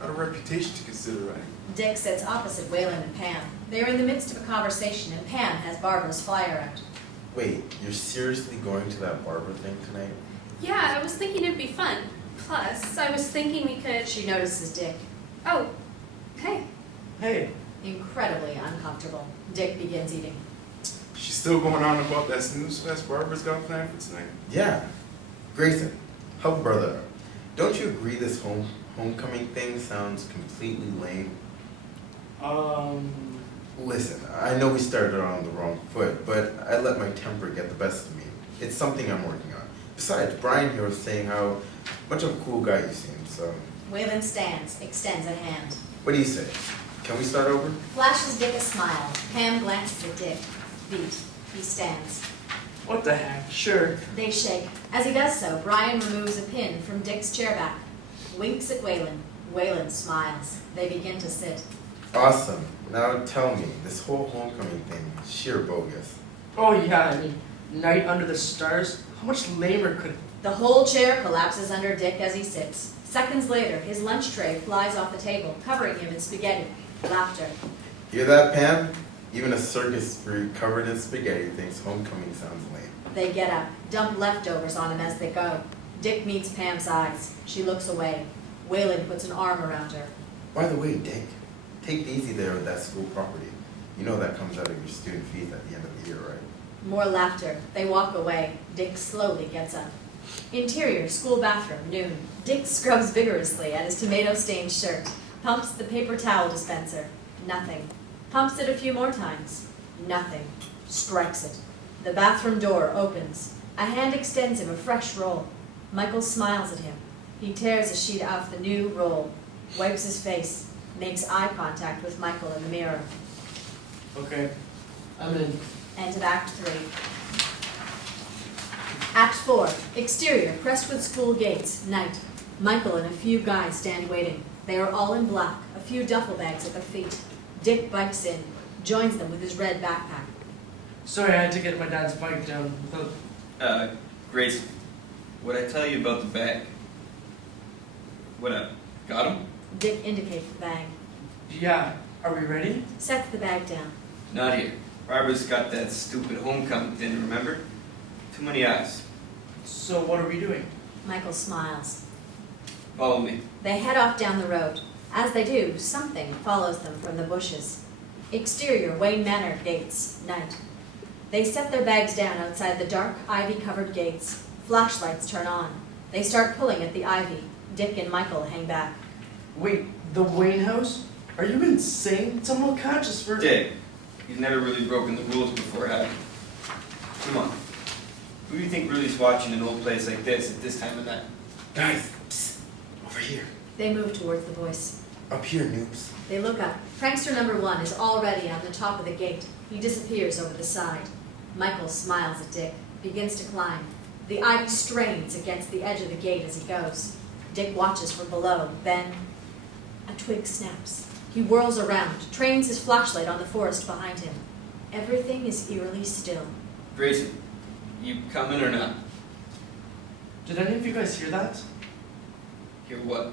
Got a reputation to consider, right? Dick sits opposite Waylon and Pam. They are in the midst of a conversation and Pam has Barbara's flyer out. Wait, you're seriously going to that barber thing tonight? Yeah, I was thinking it'd be fun. Plus, I was thinking we could... She notices Dick. Oh, hey. Hey. Incredibly uncomfortable. Dick begins eating. She's still going on about that snooze fest Barbara's got planned for tonight. Yeah. Grayson, help brother out. Don't you agree this homecoming thing sounds completely lame? Listen, I know we started on the wrong foot, but I let my temper get the best of me. It's something I'm working on. Besides, Brian here was saying how much of a cool guy you seem, so... Waylon stands, extends a hand. What do you say? Can we start over? Flashes Dick a smile. Pam glances at Dick. Beat. He stands. What the heck? Sure. They shake. As he does so, Brian removes a pin from Dick's chair back. Winks at Waylon. Waylon smiles. They begin to sit. Awesome. Now tell me, this whole homecoming thing is sheer bogus. Oh yeah, I mean, night under the stars? How much lamer could... The whole chair collapses under Dick as he sits. Seconds later, his lunch tray flies off the table, covering him in spaghetti. Laughter. Hear that, Pam? Even a circus freak covered in spaghetti thinks homecoming sounds lame. They get up, dump leftovers on him as they go. Dick meets Pam's eyes. She looks away. Waylon puts an arm around her. By the way, Dick, take it easy there with that school property. You know that comes out of your student fees at the end of the year, right? More laughter. They walk away. Dick slowly gets up. Interior, school bathroom, noon. Dick scrubs vigorously at his tomato-stained shirt. Pumps the paper towel dispenser. Nothing. Pumps it a few more times. Nothing. Strikes it. The bathroom door opens. A hand extends him a fresh roll. Michael smiles at him. He tears a sheet off the new roll. Wipes his face. Makes eye contact with Michael in the mirror. Okay. I'm in. End of Act 3. Act 4. Exterior, Crestwood School gates, night. Michael and a few guys stand waiting. They are all in black, a few duffel bags at their feet. Dick bikes in, joins them with his red backpack. Sorry, I had to get my dad's bike down without... Grace, what'd I tell you about the bag? What up? Got him? Dick indicates the bag. Yeah. Are we ready? Sets the bag down. Not here. Barbara's got that stupid homecoming thing, remember? Too many eyes. So what are we doing? Michael smiles. Follow me. They head off down the road. As they do, something follows them from the bushes. Exterior, Wayne Manor gates, night. They set their bags down outside the dark, ivy-covered gates. Flashlights turn on. They start pulling at the ivy. Dick and Michael hang back. Wait, the Wayne house? Are you insane? Someone will catch us for... Dick, you've never really broken the rules before, have you? Come on. Who do you think really is watching an old place like this at this time of night? Guys, psst, over here. They move towards the voice. Up here, noobs. They look up. Prankster number 1 is already on the top of the gate. He disappears over the side. Michael smiles at Dick, begins to climb. The ivy strains against the edge of the gate as he goes. Dick watches from below, then a twig snaps. He whirls around, trains his flashlight on the forest behind him. Everything is eerily still. Grayson, you coming or not? Did any of you guys hear that? Hear what?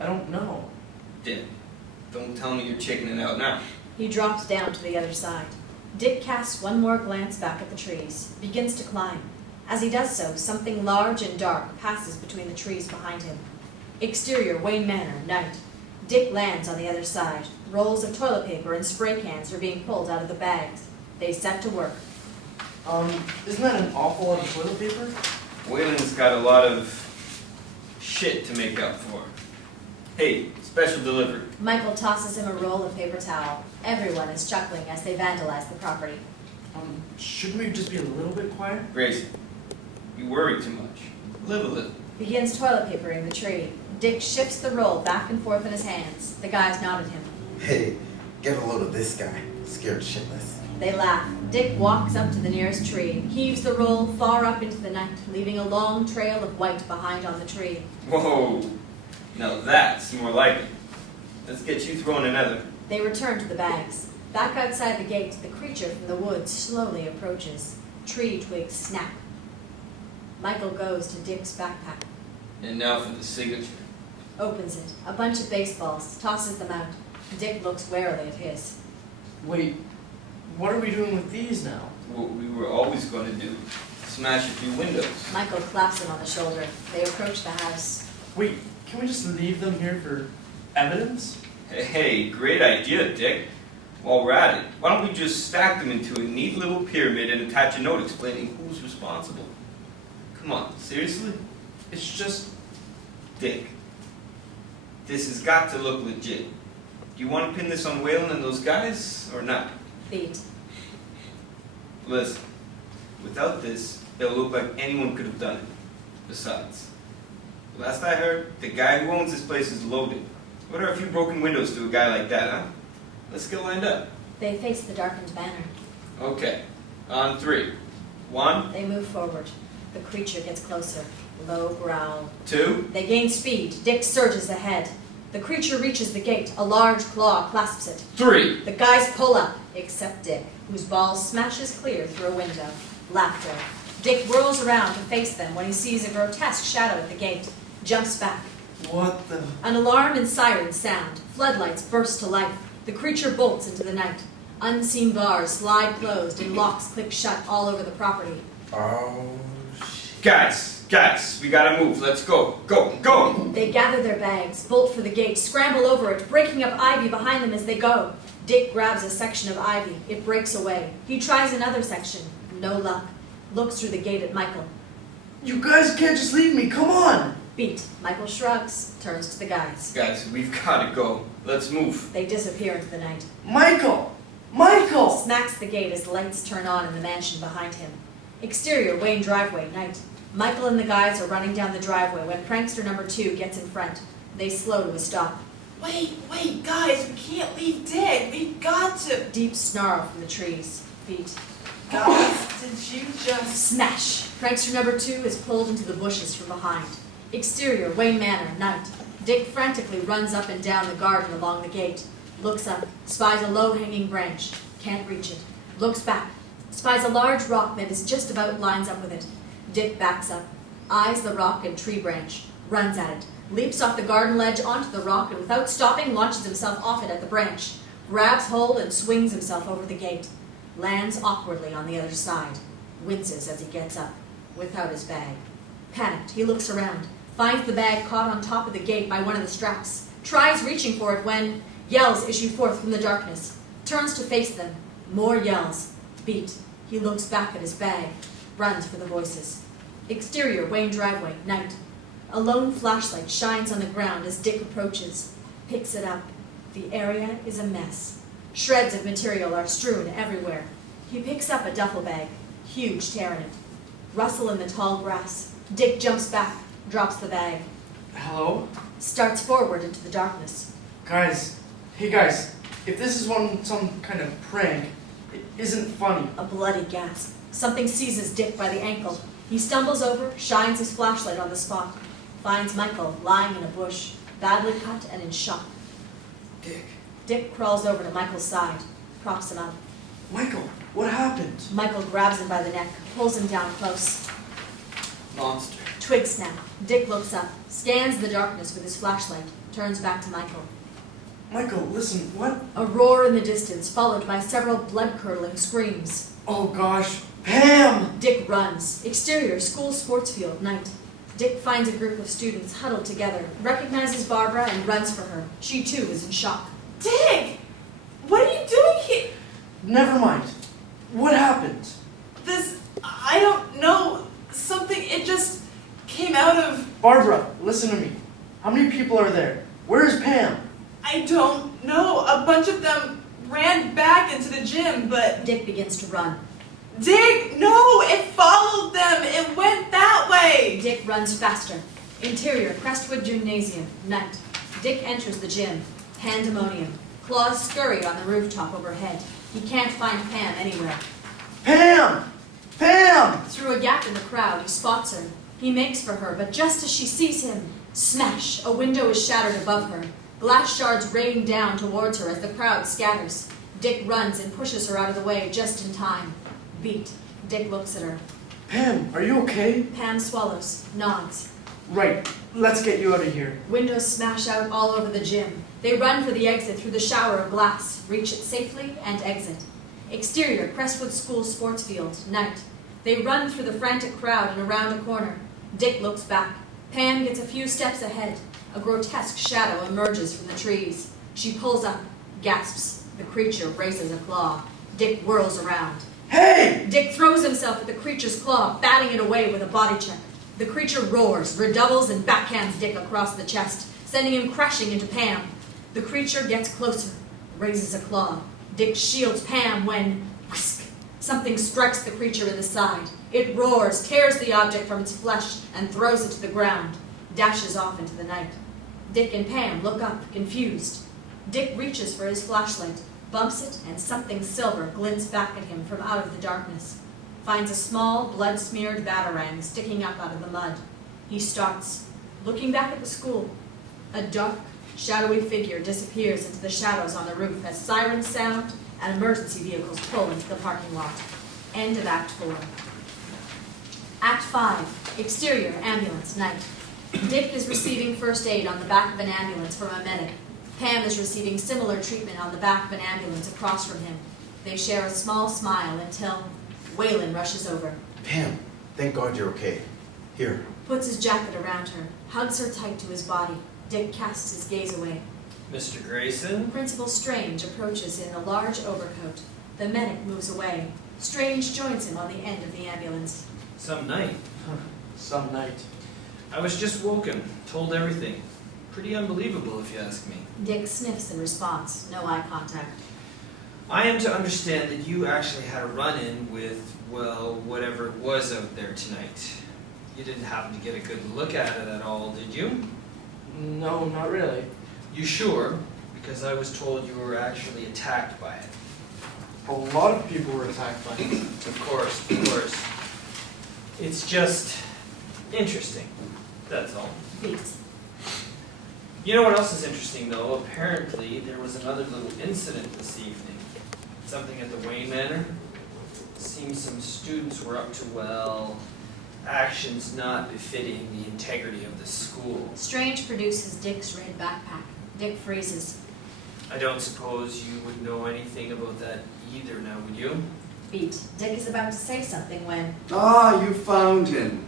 I don't know. Dick, don't tell me you're chickening out now. He drops down to the other side. Dick casts one more glance back at the trees, begins to climb. As he does so, something large and dark passes between the trees behind him. Exterior, Wayne Manor, night. Dick lands on the other side. Rolls of toilet paper and spray cans are being pulled out of the bags. They set to work. Isn't that an awful lot of toilet paper? Waylon's got a lot of shit to make up for. Hey, special delivery. Michael tosses him a roll of paper towel. Everyone is chuckling as they vandalize the property. Shouldn't we just be a little bit quieter? Grayson, you worry too much. Live a little. Begins toilet papering the tree. Dick shifts the roll back and forth in his hands. The guys nod at him. Hey, get a load of this guy. Scared shitless. They laugh. Dick walks up to the nearest tree, heaves the roll far up into the night, leaving a long trail of white behind on the tree. Whoa, now that's more like it. Let's get you throwing another. They return to the bags. Back outside the gate, the creature from the woods slowly approaches. Tree twigs snap. Michael goes to Dick's backpack. And now for the signature. Opens it. A bunch of baseballs. Tosses them out. Dick looks warily at his. Wait, what are we doing with these now? What we were always going to do. Smash a few windows. Michael claps him on the shoulder. They approach the house. Wait, can we just leave them here for evidence? Hey, great idea, Dick. While we're at it, why don't we just stack them into a neat little pyramid and attach a note explaining who's responsible? Come on, seriously? It's just... Dick, this has got to look legit. Do you want to pin this on Waylon and those guys, or not? Feet. Listen, without this, it'll look like anyone could have done it. Besides, last I heard, the guy who owns this place is loaded. What are a few broken windows to a guy like that, huh? Let's get lined up. They face the darkened banner. Okay, on 3. 1, They move forward. The creature gets closer. Low growl. 2. They gain speed. Dick surges ahead. The creature reaches the gate. A large claw clasps it. 3. The guys pull up, except Dick, whose ball smashes clear through a window. Laughter. Dick whirls around to face them when he sees a grotesque shadow at the gate. Jumps back. What the... An alarm and siren sound. Floodlights burst to life. The creature bolts into the night. Unseen bars slide closed and locks click shut all over the property. Oh, shit. Guys, we gotta move. Let's go. Go! They gather their bags, bolt for the gate, scramble over it, breaking up ivy behind them as they go. Dick grabs a section of ivy. It breaks away. He tries another section. No luck. Looks through the gate at Michael. You guys can't just leave me, come on! Beat. Michael shrugs, turns to the guys. Guys, we've gotta go. Let's move. They disappear into the night. Michael! Michael! Smacks the gate as lights turn on in the mansion behind him. Exterior, Wayne driveway, night. Michael and the guys are running down the driveway when prankster number 2 gets in front. They slow to a stop. Wait, guys, we can't leave Dick. We've got to. Deep snarl from the trees. Beat. Guys, did you just... Smash! Prankster number 2 is pulled into the bushes from behind. Exterior, Wayne Manor, night. Dick frantically runs up and down the garden along the gate. Looks up, spies a low-hanging branch. Can't reach it. Looks back. Spies a large rock that is just about lines up with it. Dick backs up, eyes the rock and tree branch, runs at it, leaps off the garden ledge onto the rock, and without stopping launches himself off it at the branch, grabs hold and swings himself over the gate. Lands awkwardly on the other side. Winces as he gets up, without his bag. Panicked, he looks around, finds the bag caught on top of the gate by one of the straps, tries reaching for it when yells issue forth from the darkness. Turns to face them. More yells. Beat. He looks back at his bag, runs for the voices. Exterior, Wayne driveway, night. A lone flashlight shines on the ground as Dick approaches. Picks it up. The area is a mess. Shreds of material are strewn everywhere. He picks up a duffel bag, huge tear in it. Rustle in the tall grass. Dick jumps back, drops the bag. Hello? Starts forward into the darkness. Guys, hey guys, if this is some kind of prank, it isn't funny. A bloody gasp. Something seizes Dick by the ankle. He stumbles over, shines his flashlight on the spot, finds Michael lying in a bush, badly cut and in shock. Dick. Dick crawls over to Michael's side, props him up. Michael, what happened? Michael grabs him by the neck, pulls him down close. Monster. Twig snap. Dick looks up, scans the darkness with his flashlight, turns back to Michael. Michael, listen, what? A roar in the distance, followed by several blood-curdling screams. Oh gosh, Pam! Dick runs. Exterior, school sports field, night. Dick finds a group of students huddled together, recognizes Barbara, and runs for her. She too is in shock. Dick! What are you doing here? Never mind. What happened? I don't know, something, it just came out of, Barbara, listen to me. How many people are there? Where's Pam? I don't know, a bunch of them ran back into the gym, but Dick begins to run. Dick, no, it followed them, it went that way. Dick runs faster. Interior, Crestwood Gymnasium, night. Dick enters the gym. Pandemonium. Claws scurry on the rooftop overhead. He can't find Pam anywhere. Pam! Pam! Through a gap in the crowd, he spots her. He makes for her, but just as she sees him, smash! A window is shattered above her. Glass shards rain down towards her as the crowd scatters. Dick runs and pushes her out of the way just in time. Beat. Dick looks at her. Pam, are you okay? Pam swallows, nods. Right, let's get you out of here. Windows smash out all over the gym. They run for the exit through the shower of glass, reach it safely, and exit. Exterior, Crestwood School sports field, night. They run through the frantic crowd and around a corner. Dick looks back. Pam gets a few steps ahead. A grotesque shadow emerges from the trees. She pulls up, gasps. The creature raises a claw. Dick whirls around. Hey! Dick throws himself at the creature's claw, batting it away with a body check. The creature roars, redoubles, and backhands Dick across the chest, sending him crashing into Pam. The creature gets closer, raises a claw. Dick shields Pam when, whisk, something strikes the creature in the side. It roars, tears the object from its flesh, and throws it to the ground, dashes off into the night. Dick and Pam look up, confused. Dick reaches for his flashlight, bumps it, and something silver glints back at him from out of the darkness. Finds a small, blood-smeared batarang sticking up out of the mud. He starts, looking back at the school. A dark, shadowy figure disappears into the shadows on the roof as sirens sound and emergency vehicles pull into the parking lot. End of Act 4. Act 5. Exterior, ambulance, night. Dick is receiving first aid on the back of an ambulance from a medic. Pam is receiving similar treatment on the back of an ambulance across from him. They share a small smile until WAYLON rushes over, Pam, thank God you're okay. Here. puts his jacket around her, hugs her tight to his body. Dick casts his gaze away. Mr. Grayson? Principal Strange approaches in a large overcoat. The medic moves away. Strange joins him on the end of the ambulance. Some night. Some night. I was just woken, told everything. Pretty unbelievable if you ask me. Dick sniffs in response. No eye contact. I am to understand that you actually had a run-in with, well, whatever it was out there tonight. You didn't happen to get a good look at it at all, did you? No, not really. You sure? Because I was told you were actually attacked by it. A lot of people were attacked by it. Of course, of course. It's just interesting, that's all. Beat. You know what else is interesting, though? Apparently, there was another little incident this evening. Something at the Wayne Manor. Seems some students were up to, well, actions not befitting the integrity of the school. Strange produces Dick's red backpack. Dick freezes. I don't suppose you would know anything about that either, now would you? Beat. Dick is about to say something when Ah, you found him.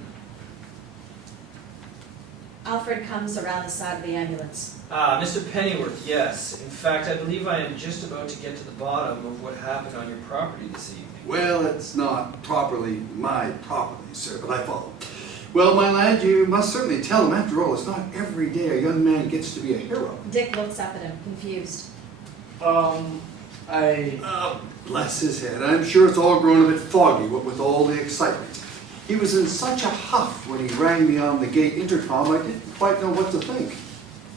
Alfred comes around the side of the ambulance. Ah, Mr. Pennyworth, yes. In fact, I believe I am just about to get to the bottom of what happened on your property this evening. Well, it's not properly my property, sir, but I follow. Well, my lad, you must certainly tell him. After all, it's not every day a young man gets to be a hero. Dick looks up at him, confused. Bless his head. I'm sure it's all grown a bit foggy, what with all the excitement. He was in such a huff when he rang me on the gate intercom, I didn't quite know what to think.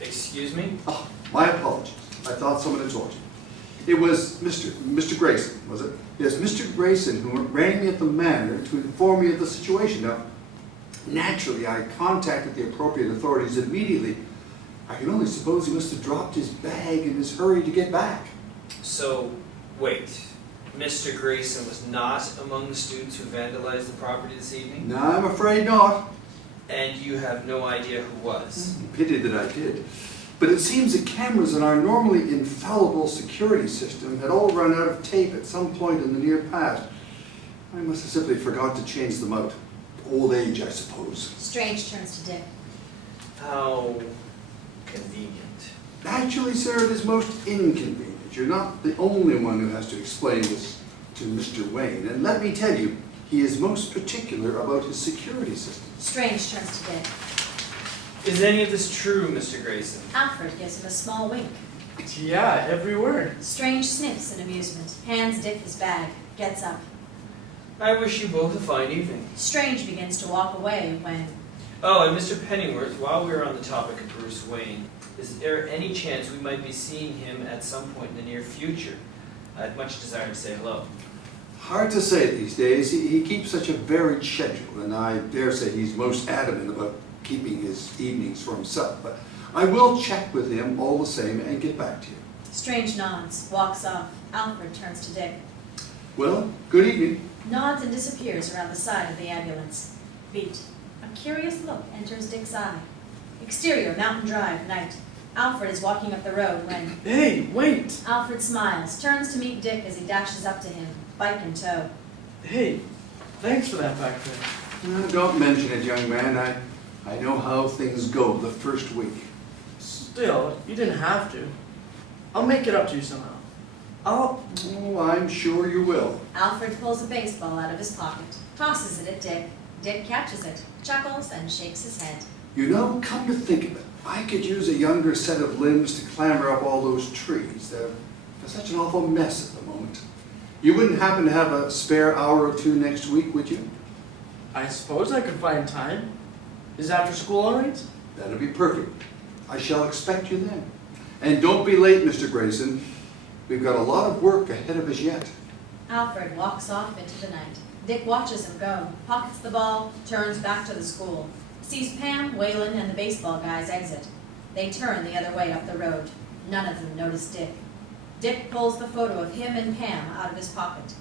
Excuse me? Oh, My apologies. I thought someone had told you. It was Mr. Grayson, was it? Yes, Mr. Grayson, who rang me at the manor to inform me of the situation. Now, naturally, I contacted the appropriate authorities immediately. I can only suppose he must have dropped his bag in his hurry to get back. So, wait. Mr. Grayson was not among the students who vandalized the property this evening? No, I'm afraid not. And you have no idea who was? Pity that I did. But it seems the cameras in our normally infallible security system had all run out of tape at some point in the near past. I must have simply forgot to change them out. Old age, I suppose. Strange turns to Dick. How convenient. Actually, sir, it is most inconvenient. You're not the only one who has to explain this to Mr. Wayne. And let me tell you, he is most particular about his security system. Strange turns to Dick. Is any of this true, Mr. Grayson? Alfred gives him a small wink. Yeah, every word. Strange sniffs in amusement, hands Dick his bag, gets up. I wish you both a fine evening. Strange begins to walk away when... Oh, and Mr. Pennyworth, while we're on the topic of Bruce Wayne, is there any chance we might be seeing him at some point in the near future? I'd much desire to say hello. Hard to say these days. He keeps such a varied schedule, and I dare say he's most adamant about keeping his evenings for himself. But I will check with him all the same and get back to you. Strange nods, walks off. Alfred turns to Dick. Well, good evening. Nods and disappears around the side of the ambulance. Beat. A curious look enters Dick's eye. Exterior, Mountain Drive, night. Alfred is walking up the road when... Hey, wait! Alfred smiles, turns to meet Dick as he dashes up to him, bike in tow. Hey, thanks for that back there. Don't mention it, young man. I know how things go the first week. Still, you didn't have to. I'll make it up to you somehow. Oh, I'm sure you will. Alfred pulls a baseball out of his pocket, tosses it at Dick. Dick catches it, chuckles, and shakes his head. You know, come to think of it, I could use a younger set of limbs to clamber up all those trees. They're such an awful mess at the moment. You wouldn't happen to have a spare hour or two next week, would you? I suppose I could find time. Is after school all right? That'd be perfect. I shall expect you then. And don't be late, Mr. Grayson. We've got a lot of work ahead of us yet. Alfred walks off into the night. Dick watches him go, pockets the ball, turns back to the school, sees Pam, Waylon, and the baseball guys exit. They turn the other way up the road. None of them notice Dick. Dick pulls the photo of him and Pam out of his pocket,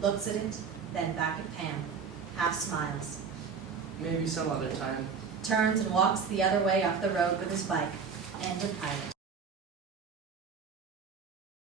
looks at it, then back at Pam, half smiles. Maybe some other time. Turns and walks the other way up the road with his bike. End of pilot.